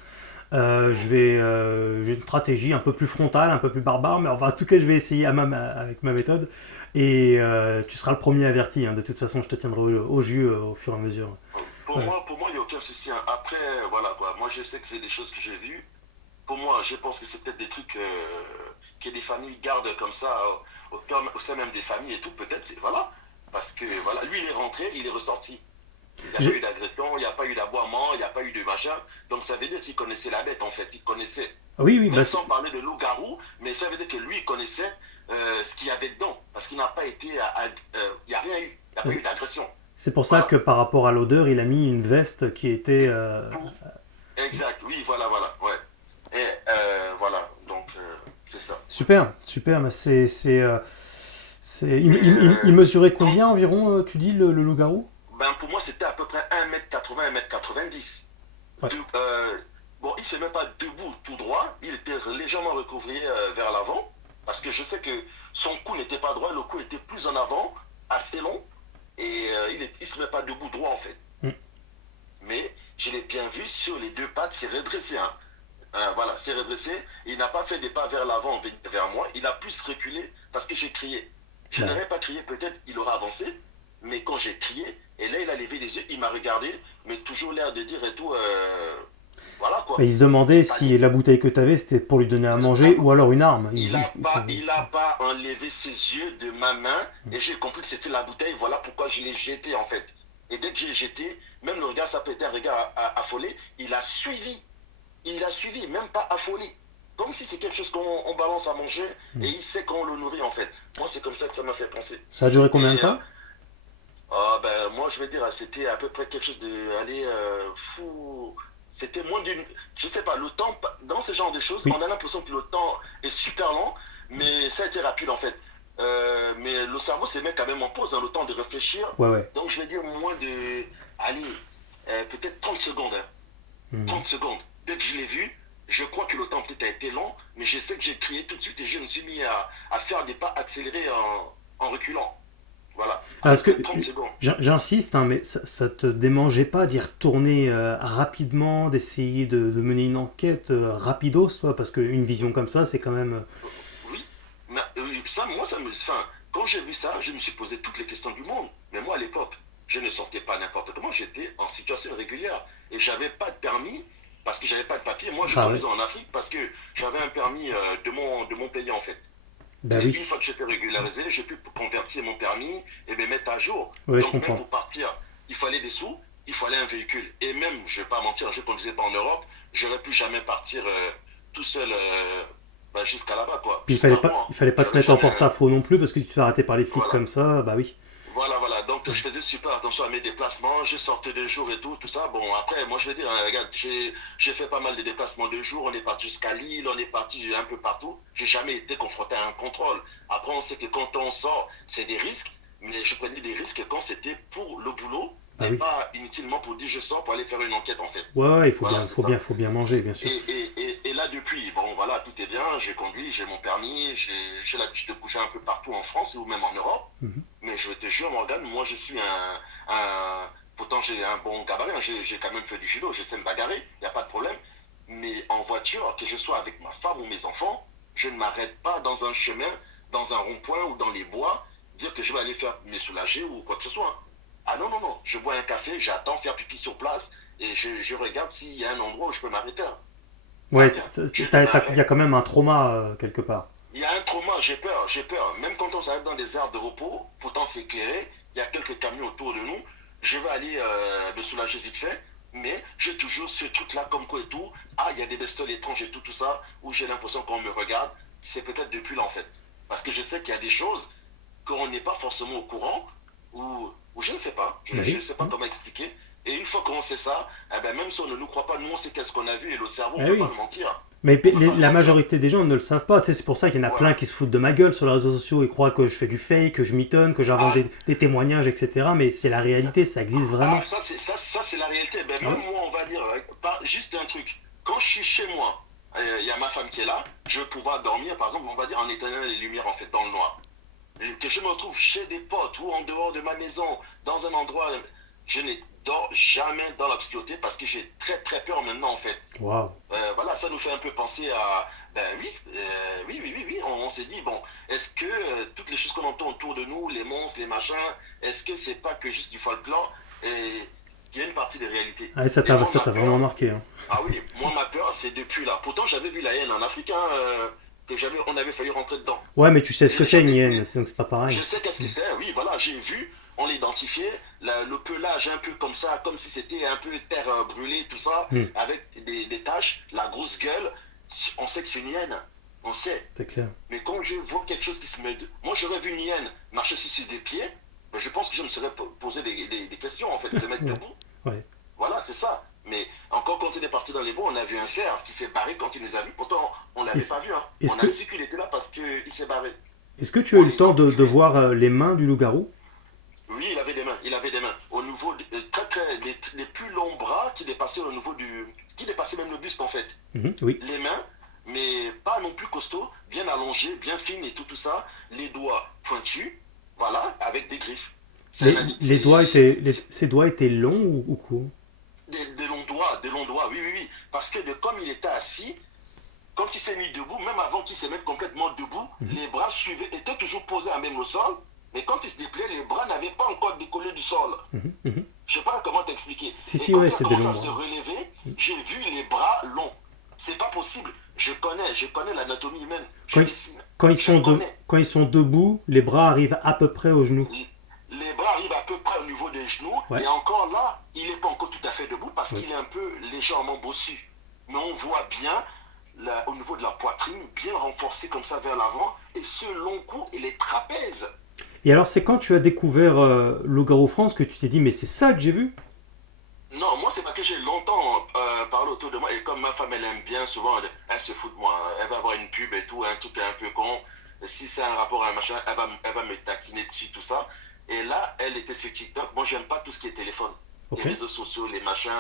Mhm. J'ai une stratégie un peu plus frontale, un peu plus barbare, mais enfin, en tout cas, je vais essayer avec ma méthode. Et tu seras le premier averti, hein. De toute façon, je te tiendrai au jus au fur et à mesure. Ouais. Pour moi, il n'y a aucun souci. Hein. Après, voilà quoi. Moi, je sais que c'est des choses que j'ai vues. Pour moi, je pense que c'est peut-être des trucs que les familles gardent comme ça au sein même des familles et tout, peut-être, voilà. Parce que voilà, lui il est rentré, il est ressorti. Il n'y a pas eu d'agression, il n'y a pas eu d'aboiement, il n'y a pas eu de machin. Donc ça veut dire qu'il connaissait la bête en fait, il connaissait. Oui, oui, Même sans parler de loup-garou, mais ça veut dire que lui, il connaissait ce qu'il y avait dedans. Parce qu'il n'a pas été. Il n'y a rien eu. Il n'y a pas eu d'agression. c'est pour ça Voilà. que par rapport à l'odeur, il a mis une veste qui était... Exact, oui, voilà, voilà. Ouais. Et voilà, donc c'est ça. Super, super, mais il Euh, mesurait quand, combien environ, tu dis, le loup-garou? ben, pour moi, c'était à peu près 1,80 m, 1,90 m. Ouais. Bon, il ne s'est même pas debout tout droit. Il était légèrement recouvré vers l'avant. Parce que je sais que son cou n'était pas droit, le cou était plus en avant, assez long. Et il ne se met pas debout droit en fait. Mm. Mais je l'ai bien vu sur les deux pattes, c'est redressé. Hein. Voilà, c'est redressé. Il n'a pas fait des pas vers l'avant, vers moi. Il a plus reculé parce que j'ai crié. Je Ouais. n'aurais pas crié, peut-être il aurait avancé. Mais quand j'ai crié, et là il a levé les yeux, il m'a regardé, mais toujours l'air de dire et tout, voilà Et quoi. il se demandait si la bouteille que tu avais, c'était pour lui donner à manger ou alors une arme. Il a pas enlevé ses yeux de ma main et j'ai compris que c'était la bouteille. Voilà pourquoi je l'ai jeté en fait. Et dès que j'ai jeté, même le regard, ça peut être un regard affolé, il a suivi. Il a suivi, même pas affolé. Comme si c'est quelque chose qu'on balance à manger et il sait qu'on le nourrit en fait. Moi, c'est comme ça que ça m'a fait penser. Ça a duré combien de Et temps? ben, moi, je vais dire, c'était à peu près quelque chose de. Allez, fou. C'était moins d'une. Je sais pas, le temps, dans ce genre de choses, Oui. on a l'impression que le temps est super lent, mais ça a été rapide en fait. Mais le cerveau se met quand même en pause, hein, le temps de réfléchir. Ouais, ouais. Donc, je vais dire moins de. Allez, peut-être 30 secondes. Hein. Mhm. 30 secondes. Dès que je l'ai vu, je crois que le temps peut-être a été long, mais je sais que j'ai crié tout de suite et je me suis mis à faire des pas accélérés en reculant. Voilà, à peu Parce que près 30 secondes. j'insiste, hein, mais ça te démangeait pas d'y retourner rapidement, d'essayer de mener une enquête rapidos, toi, parce qu'une vision comme ça, c'est quand même. Oui, mais ça, moi, ça me. Enfin, quand j'ai vu ça, je me suis posé toutes les questions du monde. Mais moi, à l'époque, je ne sortais pas n'importe comment, j'étais en situation régulière. Et j'avais pas de permis parce que j'avais pas de papier. Moi, je Ah ouais. conduisais en Afrique parce que j'avais un permis de mon pays, en fait. Bah Et une oui. fois que j'étais régularisé, j'ai pu convertir mon permis et me mettre à jour. Ouais, je Donc, même comprends. pour partir, il fallait des sous, il fallait un véhicule. Et même, je ne vais pas mentir, je ne conduisais pas en Europe, j'aurais pu jamais partir tout seul bah, jusqu'à là-bas, quoi. Puis Jusqu'à loin. il fallait pas te J'aurais mettre en jamais. porte-à-faux non plus, parce que tu te fais arrêter par les flics Voilà. comme ça, bah oui. Voilà, voilà. Donc, je faisais super attention à mes déplacements. Je sortais de jour et tout, tout ça. Bon, après, moi, je veux dire, regarde, j'ai fait pas mal de déplacements de jour. On est parti jusqu'à Lille, on est parti un peu partout. J'ai jamais été confronté à un contrôle. Après, on sait que quand on sort, c'est des risques. Mais je prenais des risques quand c'était pour le boulot, Bah mais oui. pas inutilement pour dire je sors pour aller faire une enquête, en fait. Ouais, ouais, Voilà, c'est ça. faut bien manger, bien sûr. Et là, depuis, bon, voilà, tout est bien. J'ai conduit, j'ai mon permis, j'ai l'habitude de bouger un peu partout en France ou même en Europe. Mhm. Mais je te jure, Morgane, moi, je suis pourtant, j'ai un bon gabarit. Hein, j'ai quand même fait du judo, je sais me bagarrer, il n'y a pas de problème. Mais en voiture, que je sois avec ma femme ou mes enfants, je ne m'arrête pas dans un chemin, dans un rond-point ou dans les bois, dire que je vais aller faire me soulager ou quoi que ce soit. Ah non, non, non. Je bois un café, j'attends faire pipi sur place et je regarde s'il y a un endroit où je peux m'arrêter. Ah Ouais, bien, je il y a m'arrête. quand même un trauma quelque part. Il y a un trauma, j'ai peur, j'ai peur. Même quand on s'arrête dans des aires de repos, pourtant c'est éclairé, il y a quelques camions autour de nous, je vais aller me soulager vite fait, mais j'ai toujours ce truc-là comme quoi et tout. Ah, il y a des bestioles étranges et tout, tout ça, où j'ai l'impression qu'on me regarde. C'est peut-être depuis là en fait. Parce que je sais qu'il y a des choses qu'on n'est pas forcément au courant, ou je ne sais pas, Bah je ne oui. sais pas comment expliquer. Et une fois qu'on sait ça, eh ben, même si on ne nous croit pas, nous on sait qu'est-ce qu'on a vu et le cerveau, on Bah ne peut pas oui. le mentir. Mais On ne peut pas le la mentir. majorité des gens ne le savent pas. Tu sais, c'est pour ça qu'il y en a plein Voilà. qui se foutent de ma gueule sur les réseaux sociaux. Ils croient que je fais du fake, que je mitonne, que j'invente Ah, des témoignages, etc. Mais c'est la réalité, ça existe ah, vraiment. ça c'est la réalité. Ben, Ouais. même moi, on va dire, juste un truc. Quand je suis chez moi, il y a ma femme qui est là, je vais pouvoir dormir, par exemple, on va dire en éteignant les lumières en fait dans le noir. Que je me retrouve chez des potes ou en dehors de ma maison, dans un endroit, je ne dors jamais dans l'obscurité parce que j'ai très très peur maintenant en fait. Waouh. Voilà, ça nous fait un peu penser à, ben oui, oui, on s'est dit, bon, est-ce que toutes les choses qu'on entend autour de nous, les monstres, les machins, est-ce que c'est pas que juste du folklore et il y a une partie des réalités. Ah, Et ça t'a vraiment marqué, hein. ah oui, moi ma peur c'est depuis là. Pourtant j'avais vu la haine en Afrique, hein, on avait failli rentrer dedans. Ouais, mais tu sais ce J'ai que déjà c'est une découvert. hyène, donc c'est pas Je pareil. sais qu'est-ce que c'est, oui, voilà, j'ai vu, on l'identifiait, le pelage un peu comme ça, comme si c'était un peu terre brûlée, tout ça, Hmm, avec des taches, la grosse gueule, on sait que c'est une hyène, on sait. c'est clair. Mais quand je vois quelque chose qui se met... Moi, j'aurais vu une hyène marcher sur ses deux pieds, ben, je pense que je me serais posé des questions, en fait, se mettre Ouais, debout. ouais. Voilà, c'est ça. Mais encore quand il est parti dans les bois, on a vu un cerf qui s'est barré quand il nous a vus. Pourtant, on ne l'avait Est-ce pas vu. Hein. est-ce On a que, su qu'il était là parce qu'il s'est barré. est-ce que tu as eu On le l'a temps de identifié. voir les mains du loup-garou? Oui, il avait des mains. Il avait des mains. Au niveau les plus longs bras qui dépassaient au niveau du... qui dépassaient même le buste, en fait. Mhm, oui. Les mains, mais pas non plus costaud, bien allongées, bien fines et tout ça. Les doigts pointus, voilà, avec des griffes. Ses doigts étaient longs ou courts? Des longs doigts, oui, oui, oui. Parce que comme il était assis, quand il s'est mis debout, même avant qu'il se mette complètement debout, Mhm, les bras étaient toujours posés à même au sol. Mais quand il se dépliait, les bras n'avaient pas encore décollé du sol. mhm, mhm. Je sais pas comment t'expliquer. Si, Et si, quand ouais, il a c'est des commencé longs à se bras. relever, j'ai vu les bras longs. C'est pas possible. Je connais l'anatomie humaine. Je Quand, dessine. Je connais. quand ils sont debout, les bras arrivent à peu près aux genoux. Les bras arrivent à peu près au niveau des genoux. Ouais, Et encore là, il n'est pas encore tout à fait debout parce oui. qu'il est un peu légèrement bossu. Mais on voit bien, au niveau de la poitrine, bien renforcé comme ça vers l'avant. Et ce long cou et les trapèzes. Et alors, c'est quand tu as découvert Loup-garou France que tu t'es dit, mais c'est ça que j'ai vu? Non, moi c'est parce que j'ai longtemps parlé autour de moi et comme ma femme elle aime bien, souvent elle se fout de moi. Elle va avoir une pub et tout, un truc un peu con. Si c'est un rapport à un machin, elle va me taquiner dessus, tout ça. Et là, elle était sur TikTok. Moi j'aime pas tout ce qui est téléphone, les Ok, réseaux sociaux, les machins.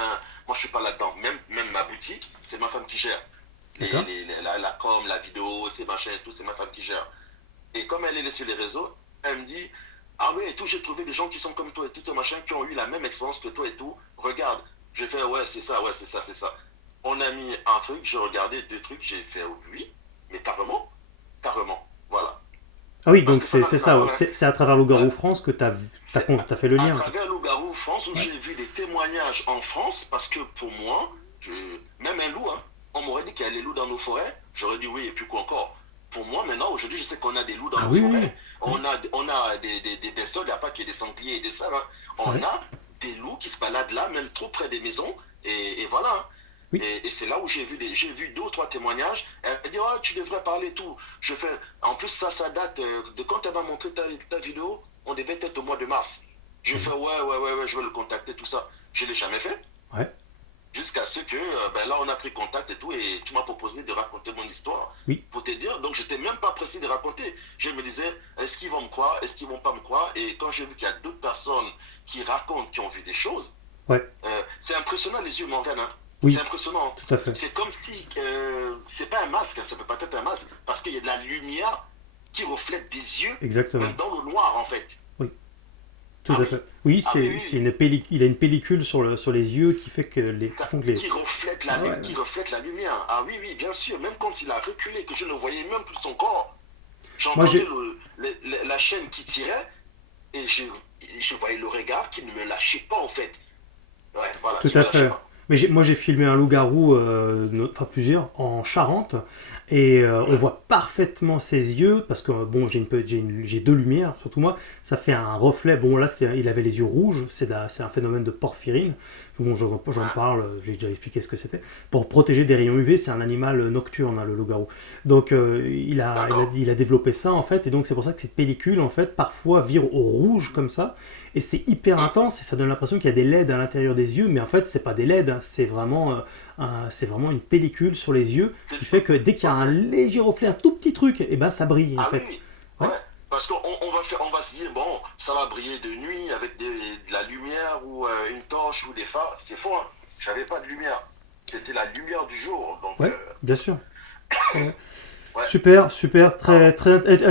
Moi je suis pas là-dedans. Même ma boutique, c'est ma femme qui gère. d'accord. La com, la vidéo, ces machins et tout, c'est ma femme qui gère. Et comme elle est sur les réseaux, elle me dit, ah oui, et tout, j'ai trouvé des gens qui sont comme toi et tout, machin, qui ont eu la même expérience que toi et tout. Regarde, j'ai fait, ouais, c'est ça, ouais, c'est ça, c'est ça. On a mis un truc, j'ai regardé deux trucs, j'ai fait, oui, mais carrément, carrément, voilà. Ah oui, Parce donc que ça n'a c'est rien à ça, ouais. voir, hein. C'est à travers Loup-garou Ouais. France que C'est t'as fait le à lien, quoi. travers Loup-garou France où Ouais. j'ai vu des témoignages en France, parce que pour moi, même un loup, hein, on m'aurait dit qu'il y a des loups dans nos forêts, j'aurais dit oui, et puis quoi encore. Pour moi, maintenant, aujourd'hui, je sais qu'on a des loups dans Ah nos oui, oui, forêts. oui. On a des bestioles, il n'y a pas que des sangliers et des cerfs. Hein. Ah On ouais. a des loups qui se baladent là, même trop près des maisons. Et voilà. Hein. Oui. Et c'est là où j'ai vu deux ou trois témoignages. Elle m'a dit, oh, tu devrais parler tout. Je fais, en plus, ça date de quand elle m'a montré ta vidéo. On devait être au mois de mars. Je fais, Mhm. ouais, je vais le contacter, tout ça. Je ne l'ai jamais fait. Ouais. Jusqu'à ce que, ben là, on a pris contact et tout, et tu m'as proposé de raconter mon histoire. Oui. Pour te dire, donc j'étais même pas pressé de raconter. Je me disais, est-ce qu'ils vont me croire, est-ce qu'ils vont pas me croire? Et quand j'ai vu qu'il y a d'autres personnes qui racontent, qui ont vu des choses, Ouais. c'est impressionnant les yeux, Morgane. Hein. C'est Oui. impressionnant. Tout à fait. C'est comme si, c'est pas un masque, hein, ça peut pas être un masque, parce qu'il y a de la lumière qui reflète des yeux, même Exactement. dans le noir en fait. Oui. Tout Ah à oui, fait. Oui, ah oui, oui, c'est oui. une il a une pellicule sur les yeux qui fait qui Ça, font que les. Ah ouais. qui reflète la lumière. Ah oui, oui, bien sûr. Même quand il a reculé, que je ne voyais même plus son corps, Moi j'entendais j'ai. la chaîne qui tirait et je voyais le regard qui ne me lâchait pas en fait. Ouais, voilà, Tout qui ne à me lâchait fait. pas. Mais moi j'ai filmé un loup-garou, enfin plusieurs, en Charente, et on Ouais. voit parfaitement ses yeux, parce que bon, j'ai deux lumières, surtout moi, ça fait un reflet. Bon, là, il avait les yeux rouges, c'est un phénomène de porphyrine. Bon, j'en Ouais. parle, j'ai déjà expliqué ce que c'était. Pour protéger des rayons UV, c'est un animal nocturne, hein, le loup-garou. Donc, D'accord. il a développé ça, en fait, et donc c'est pour ça que cette pellicule, en fait, parfois vire au rouge comme ça, et c'est hyper Hum. intense, et ça donne l'impression qu'il y a des LED à l'intérieur des yeux, mais en fait, c'est pas des LED, hein, c'est vraiment une pellicule sur les yeux qui fait que dès qu'il y a Ok. un léger reflet, un tout petit truc, et ben ça brille, en Ah oui, fait. oui. Ouais, Ouais. Parce on va se dire, bon, ça va briller de nuit avec de la lumière ou une torche ou des phares. C'est faux, hein. J'avais pas de lumière. C'était la lumière du jour. Donc, ouais, bien sûr. Ouais. ouais, Super, super, pardon.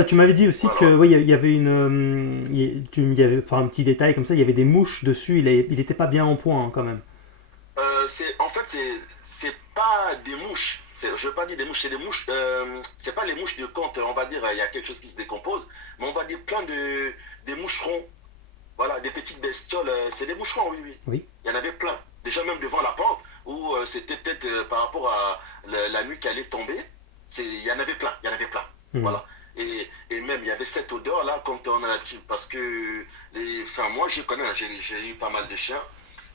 tu m'avais dit aussi Voilà, que ouais. oui, il y avait il y avait, enfin, un petit détail comme ça, il y avait des mouches dessus, il était pas bien en point, hein, quand même. En fait, c'est pas des mouches. Je veux pas dire des mouches, c'est des mouches. C'est pas les mouches de quand on va dire il y a quelque chose qui se décompose, mais on va dire plein de des moucherons. Voilà, des petites bestioles. C'est des moucherons, oui, oui. Oui, Il y en avait plein. Déjà même devant la porte, où c'était peut-être par rapport à la nuit qui allait tomber. Il y en avait plein, il y en avait plein. Mhm. Voilà. Et même, il y avait cette odeur-là quand on a l'habitude. Parce que, enfin, moi, je connais, hein, j'ai eu pas mal de chiens.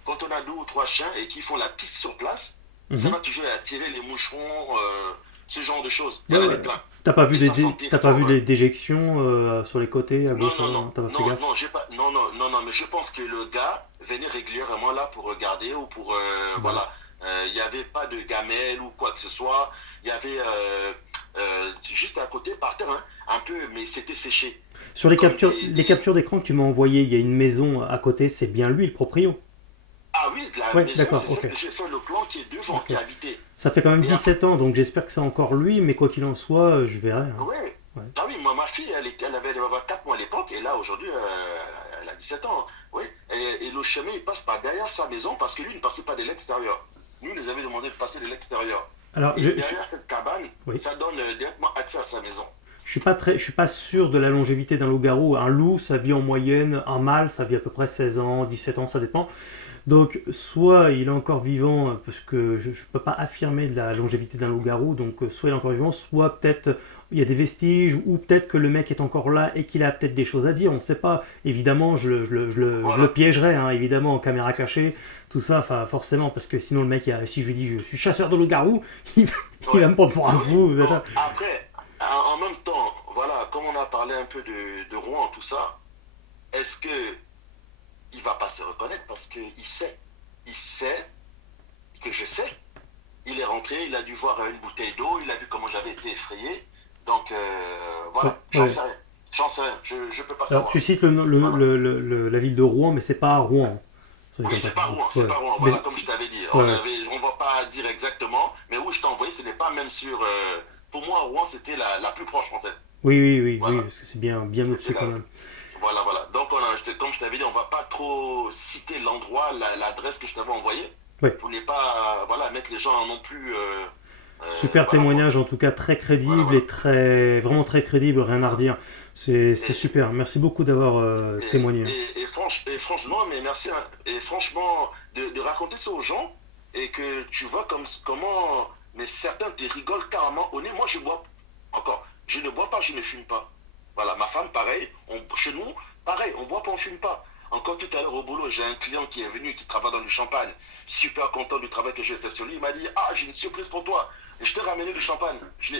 Quand on a 2 ou 3 chiens et qui font la piste sur place, ça Mhm. va toujours attirer les moucherons, ce genre de choses. Il y Ouais, en avait ouais. plein. T'as pas vu Et ça sentait t'as pas fort. vu les déjections sur les côtés, à Non, gauche, à non, droite, non, non, t'as pas fait non, gaffe? non, j'ai pas, non, non, non, non, mais je pense que le gars venait régulièrement là pour regarder ou pour, Bah oui. voilà, il n'y avait pas de gamelle ou quoi que ce soit, il y avait juste à côté, par terre, hein, un peu, mais c'était séché, Sur comme les captures d'écran que tu m'as envoyées, il y a une maison à côté, c'est bien lui le proprio? Ah oui, la Ouais, maison, d'accord, c'est ok. celle que j'ai fait le plan qui est devant, Ok. qui est habité. Ça fait quand même Et après, 17 ans, donc j'espère que c'est encore lui, mais quoi qu'il en soit, je verrai, hein. ouais, Ouais. ah oui, moi, ma fille, elle avait 4 mois à l'époque, et là, aujourd'hui, elle a 17 ans, oui, et le chemin, il passe par derrière sa maison, parce que lui, il ne passait pas de l'extérieur. Nous, il nous avait demandé de passer de l'extérieur. Alors, Et derrière cette cabane, oui. ça donne directement accès à sa maison. Je suis pas sûr de la longévité d'un loup-garou. Un loup, ça vit en moyenne, un mâle, ça vit à peu près 16 ans, 17 ans, ça dépend. Donc, soit il est encore vivant, parce que je ne peux pas affirmer de la longévité d'un loup-garou, donc soit il est encore vivant, soit peut-être il y a des vestiges, ou peut-être que le mec est encore là et qu'il a peut-être des choses à dire, on ne sait pas. Évidemment, je le Voilà. piégerai, hein, évidemment, en caméra cachée, tout ça, forcément, parce que sinon le mec, si je lui dis je suis chasseur de loup-garou, il va Ouais. me prendre pour un Oui. fou. Bon, Déjà. après, en même temps, voilà, comme on a parlé un peu de Rouen, tout ça, est-ce que il va pas se reconnaître parce qu'il sait. Il sait que je sais. Il est rentré, il a dû voir une bouteille d'eau, il a vu comment j'avais été effrayé. Donc, Ouais, voilà, j'en ouais. sais rien. J'en sais rien, je ne peux pas Alors, tu savoir. cites Voilà. la ville de Rouen, mais c'est pas à Rouen. Ça dit Oui, en c'est passant. pas Rouen, c'est Ouais. pas Rouen. Mais Voilà, comme je t'avais dit. ouais, ouais. On va pas dire exactement, mais où je t'ai envoyé, ce n'est pas même sur. Pour moi, Rouen, c'était la plus proche, en fait. Oui, oui, oui, oui, Voilà. parce que c'est bien C'était au-dessus quand la. même. Voilà, voilà. Donc, comme je t'avais dit, on va pas trop citer l'endroit, l'adresse que je t'avais envoyée, Ouais. pour ne pas, voilà, mettre les gens non plus. Super Voilà, quoi. témoignage, en tout cas très Voilà, crédible voilà. et vraiment très crédible, rien à redire. C'est Et, super. Merci beaucoup d'avoir témoigné. et franchement, mais merci, hein. Et franchement, de raconter ça aux gens et que tu vois comment, mais certains te rigolent carrément au nez. Moi, je bois encore. Je ne bois pas, je ne fume pas. Voilà, ma femme, pareil. Chez nous, pareil, on boit pas, on fume pas. Encore tout à l'heure au boulot, j'ai un client qui est venu, qui travaille dans le champagne, super content du travail que j'ai fait sur lui. Il m'a dit, ah, j'ai une surprise pour toi. Et je t'ai ramené du champagne.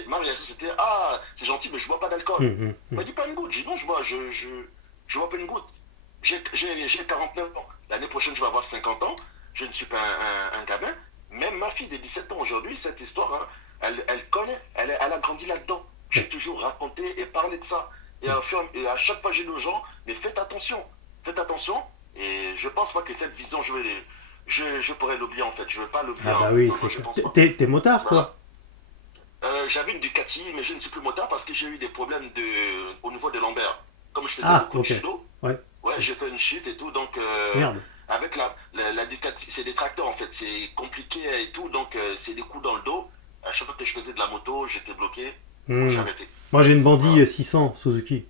Ma réaction, c'était, ah, c'est gentil, mais je bois pas d'alcool. Il m'a dit, pas une goutte. J'ai dit, non, je vois pas une goutte. J'ai 49 ans. L'année prochaine, je vais avoir 50 ans. Je ne suis pas un gamin. Même ma fille de 17 ans aujourd'hui, cette histoire, hein, elle connaît, elle a grandi là-dedans. J'ai Ouais. toujours raconté et parlé de ça. Et à chaque fois, j'ai dit aux gens, mais faites attention. Faites attention. Et je pense pas que cette vision, je pourrais l'oublier en fait. Je ne vais pas l'oublier. Ah Hein. bah oui, Non, non, c'est je clair. pense pas. T'es motard, Voilà. toi? J'avais une Ducati, mais je ne suis plus motard parce que j'ai eu des problèmes au niveau de lombaire. Comme je faisais Ah, beaucoup de ok. judo, Ouais. ouais, j'ai fait une chute et tout, donc Merde. avec la Ducati, c'est des tracteurs en fait, c'est compliqué et tout, donc c'est des coups dans le dos. À chaque fois que je faisais de la moto, j'étais bloqué, du coup j'ai Hmm. arrêté. Moi, j'ai une Bandit Voilà. 600 Suzuki.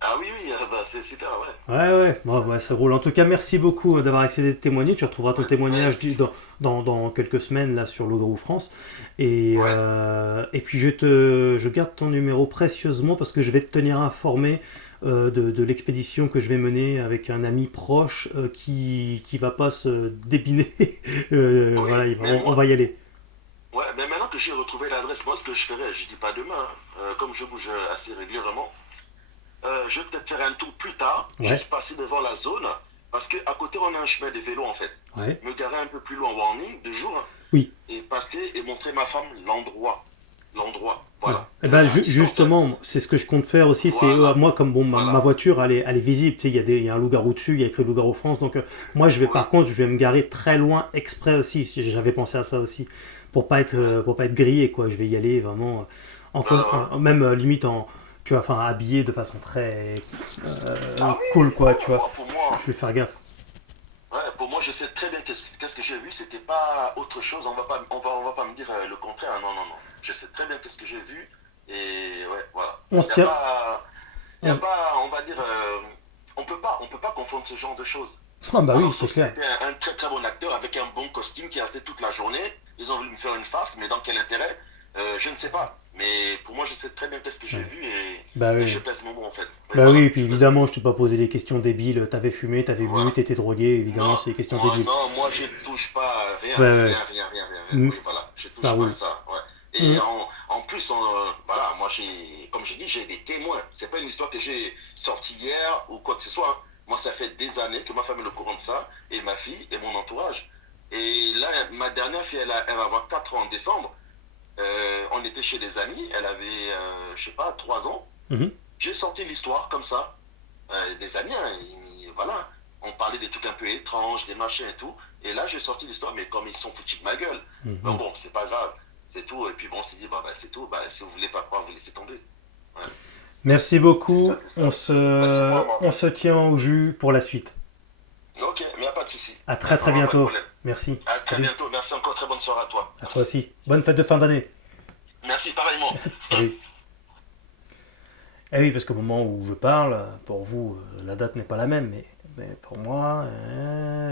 Ah oui, oui, bah, c'est super, ouais. Ouais, ouais, bon, ouais, ça roule. En tout cas, merci beaucoup d'avoir accédé de témoigner. Tu retrouveras ton Ouais, témoignage merci. dans quelques semaines là sur Loup-Garou France. Ouais, Et puis je garde ton numéro précieusement parce que je vais te tenir informé de l'expédition que je vais mener avec un ami proche qui va pas se dépiner. oui, Voilà, mais on moi, va y aller. ouais, mais maintenant que j'ai retrouvé l'adresse, moi ce que je ferais, je dis pas demain, hein, comme je bouge assez régulièrement, je vais peut-être faire un tour plus tard, Ouais, juste passer devant la zone, parce qu'à côté, on a un chemin de vélo en fait. ouais. Me garer un peu plus loin en warning, de jour, hein, Oui. et passer et montrer ma femme l'endroit. L'endroit, Ouais. voilà. Eh ben, À distance, hein. justement, c'est ce que je compte faire aussi. C'est Voilà, moi, comme bon, ma voilà. voiture, elle est visible. Tu sais, il y a un loup-garou dessus, il y a écrit Loup-Garou France. Donc, moi, par Oui, contre, je vais me garer très loin exprès aussi. J'avais pensé à ça aussi. ouais. Pour pas être grillé, quoi. Je vais y aller vraiment, Voilà, voilà. même limite tu vois, enfin, habillé de façon très Ah oui, cool, quoi. Tu ouais, vois, moi, pour moi, je vais faire gaffe. ouais, pour moi, je sais très bien qu'est-ce que j'ai vu, c'était pas autre chose, on va pas me dire le contraire, hein. Non, non, non. Je sais très bien qu'est-ce que j'ai vu, et ouais, voilà. On Il se n'y a tient. pas, y On a se- pas, on va dire, on peut pas confondre ce genre de choses. Ah, bah oui, Alors, c'est sauf si clair. c'était un très très bon acteur avec un bon costume qui restait toute la journée, ils ont voulu me faire une farce, mais dans quel intérêt? Je ne sais pas. Mais pour moi, je sais très bien qu'est-ce que j'ai Ouais. vu Bah et oui. je pèse mon mot en fait. Et Bah oui, voilà, et puis je pèse mon évidemment, mot. je t'ai pas posé des questions débiles. T'avais fumé, t'avais bu, Voilà. t'étais drogué. Évidemment, Non, c'est des questions moi, débiles. non, moi je touche pas à Ouais, rien, ouais. rien, rien, rien, rien, rien. Mm, Oui, voilà, je ça touche pas à roule. ça. Ouais. Et Mm, en plus, voilà, moi j'ai, comme j'ai dit, j'ai des témoins. C'est pas une histoire que j'ai sortie hier ou quoi que ce soit, hein. Moi, ça fait des années que ma femme est au courant de ça, et ma fille et mon entourage. Et là, ma dernière fille, elle va avoir 4 ans en décembre. On était chez des amis, elle avait, je sais pas, 3 ans. mhm. J'ai sorti l'histoire comme ça, des amis, hein, voilà. On parlait des trucs un peu étranges, des machins et tout. Et là, j'ai sorti l'histoire, mais comme ils sont foutus de ma gueule. Bon, Mhm. bon, c'est pas grave, c'est tout. Et puis bon, on s'est dit, bah, c'est tout. Bah, si vous voulez pas croire, vous laissez tomber. Ouais. Merci C'est ça, beaucoup. c'est ça. Bah, c'est moi, On Mohamed. se tient au jus pour la suite. Ok, mais y a pas de souci. À Y a très très vraiment pas de bientôt. problème. Merci. À très Salut. bientôt. Merci encore. Très bonne soirée à toi. À toi Merci. aussi. Bonne fête de fin d'année. Merci, pareillement. Salut. Eh oui, parce qu'au moment où je parle, pour vous, la date n'est pas la même, mais pour moi,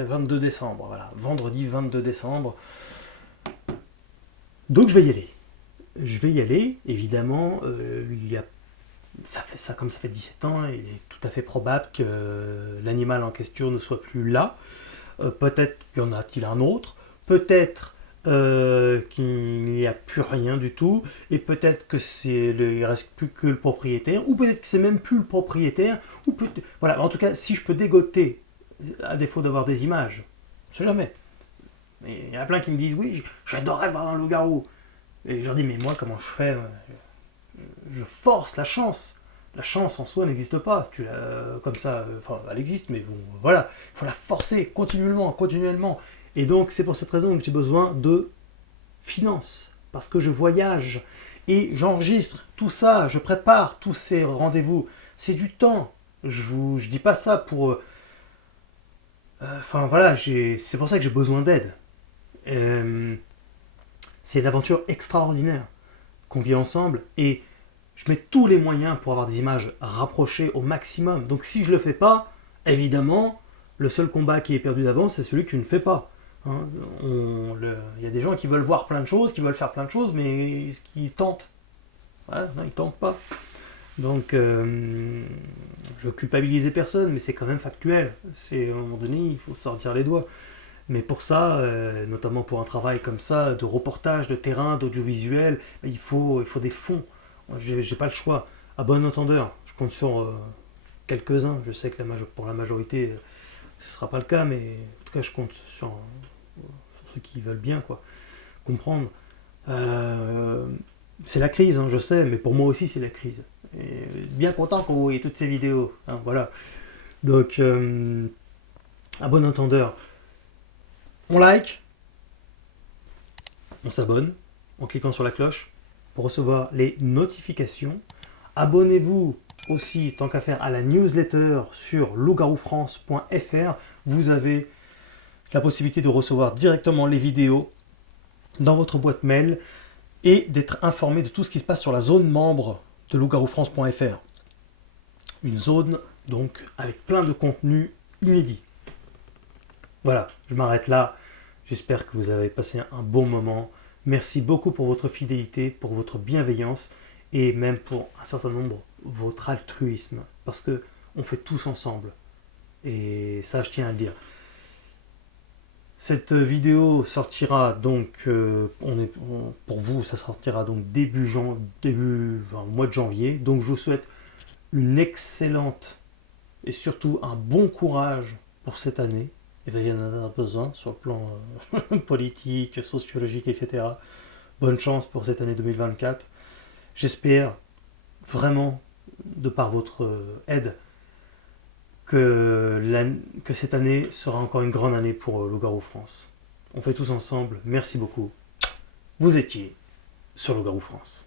22 décembre, voilà. Vendredi 22 décembre. Donc je vais y aller. Je vais y aller, évidemment, comme ça fait 17 ans, il est tout à fait probable que l'animal en question ne soit plus là. Peut-être y en a-t-il un autre, peut-être qu'il n'y a plus rien du tout, et peut-être que il reste plus que le propriétaire, ou peut-être que c'est même plus le propriétaire, voilà. En tout cas, si je peux dégoter, à défaut d'avoir des images, je sais jamais. Mais il y en a plein qui me disent oui, j'adorerais voir un loup-garou. Et je leur dis mais moi comment je fais? Je force la chance. La chance en soi n'existe pas. Comme ça, enfin, elle existe, mais bon, voilà. Il faut la forcer continuellement, continuellement. Et donc, c'est pour cette raison que j'ai besoin de finances. Parce que je voyage et j'enregistre tout ça, je prépare tous ces rendez-vous. C'est du temps. Je dis pas ça pour. Enfin, voilà, c'est pour ça que j'ai besoin d'aide. Euh, c'est une aventure extraordinaire qu'on vit ensemble et je mets tous les moyens pour avoir des images rapprochées au maximum. Donc si je ne le fais pas, évidemment, le seul combat qui est perdu d'avance, c'est celui que tu ne fais pas. Hein, il y a des gens qui veulent voir plein de choses, qui veulent faire plein de choses, mais qui tentent. Voilà, non, ils tentent pas. Donc, je veux culpabiliser personne, mais c'est quand même factuel. À un moment donné, il faut sortir les doigts. Mais pour ça, notamment pour un travail comme ça, de reportage, de terrain, d'audiovisuel, il faut des fonds. J'ai pas le choix. À bon entendeur, je compte sur quelques-uns. Je sais que pour la majorité, ce sera pas le cas, mais en tout cas, je compte sur ceux qui veulent bien quoi, comprendre. Euh, c'est la crise, hein, je sais, mais pour moi aussi, c'est la crise. Et bien content qu'on voit toutes ces vidéos. Hein, voilà. Donc, à bon entendeur, on like, on s'abonne en cliquant sur la cloche pour recevoir les notifications. Abonnez-vous aussi, tant qu'à faire, à la newsletter sur lougaroufrance.fr. Vous avez la possibilité de recevoir directement les vidéos dans votre boîte mail et d'être informé de tout ce qui se passe sur la zone membre de lougaroufrance.fr. Une zone donc avec plein de contenus inédits. Voilà, je m'arrête là. J'espère que vous avez passé un bon moment. Merci beaucoup pour votre fidélité, pour votre bienveillance et même pour un certain nombre votre altruisme. Parce que on fait tous ensemble. Et ça, je tiens à le dire. Cette vidéo sortira donc, pour vous, ça sortira donc mois de janvier. Donc je vous souhaite une excellente et surtout un bon courage pour cette année. Et il y en a besoin sur le plan politique, sociologique, etc. Bonne chance pour cette année 2024. J'espère vraiment, de par votre aide, que cette année sera encore une grande année pour Loup-Garou France. On fait tous ensemble. Merci beaucoup. Vous étiez sur Loup-Garou France.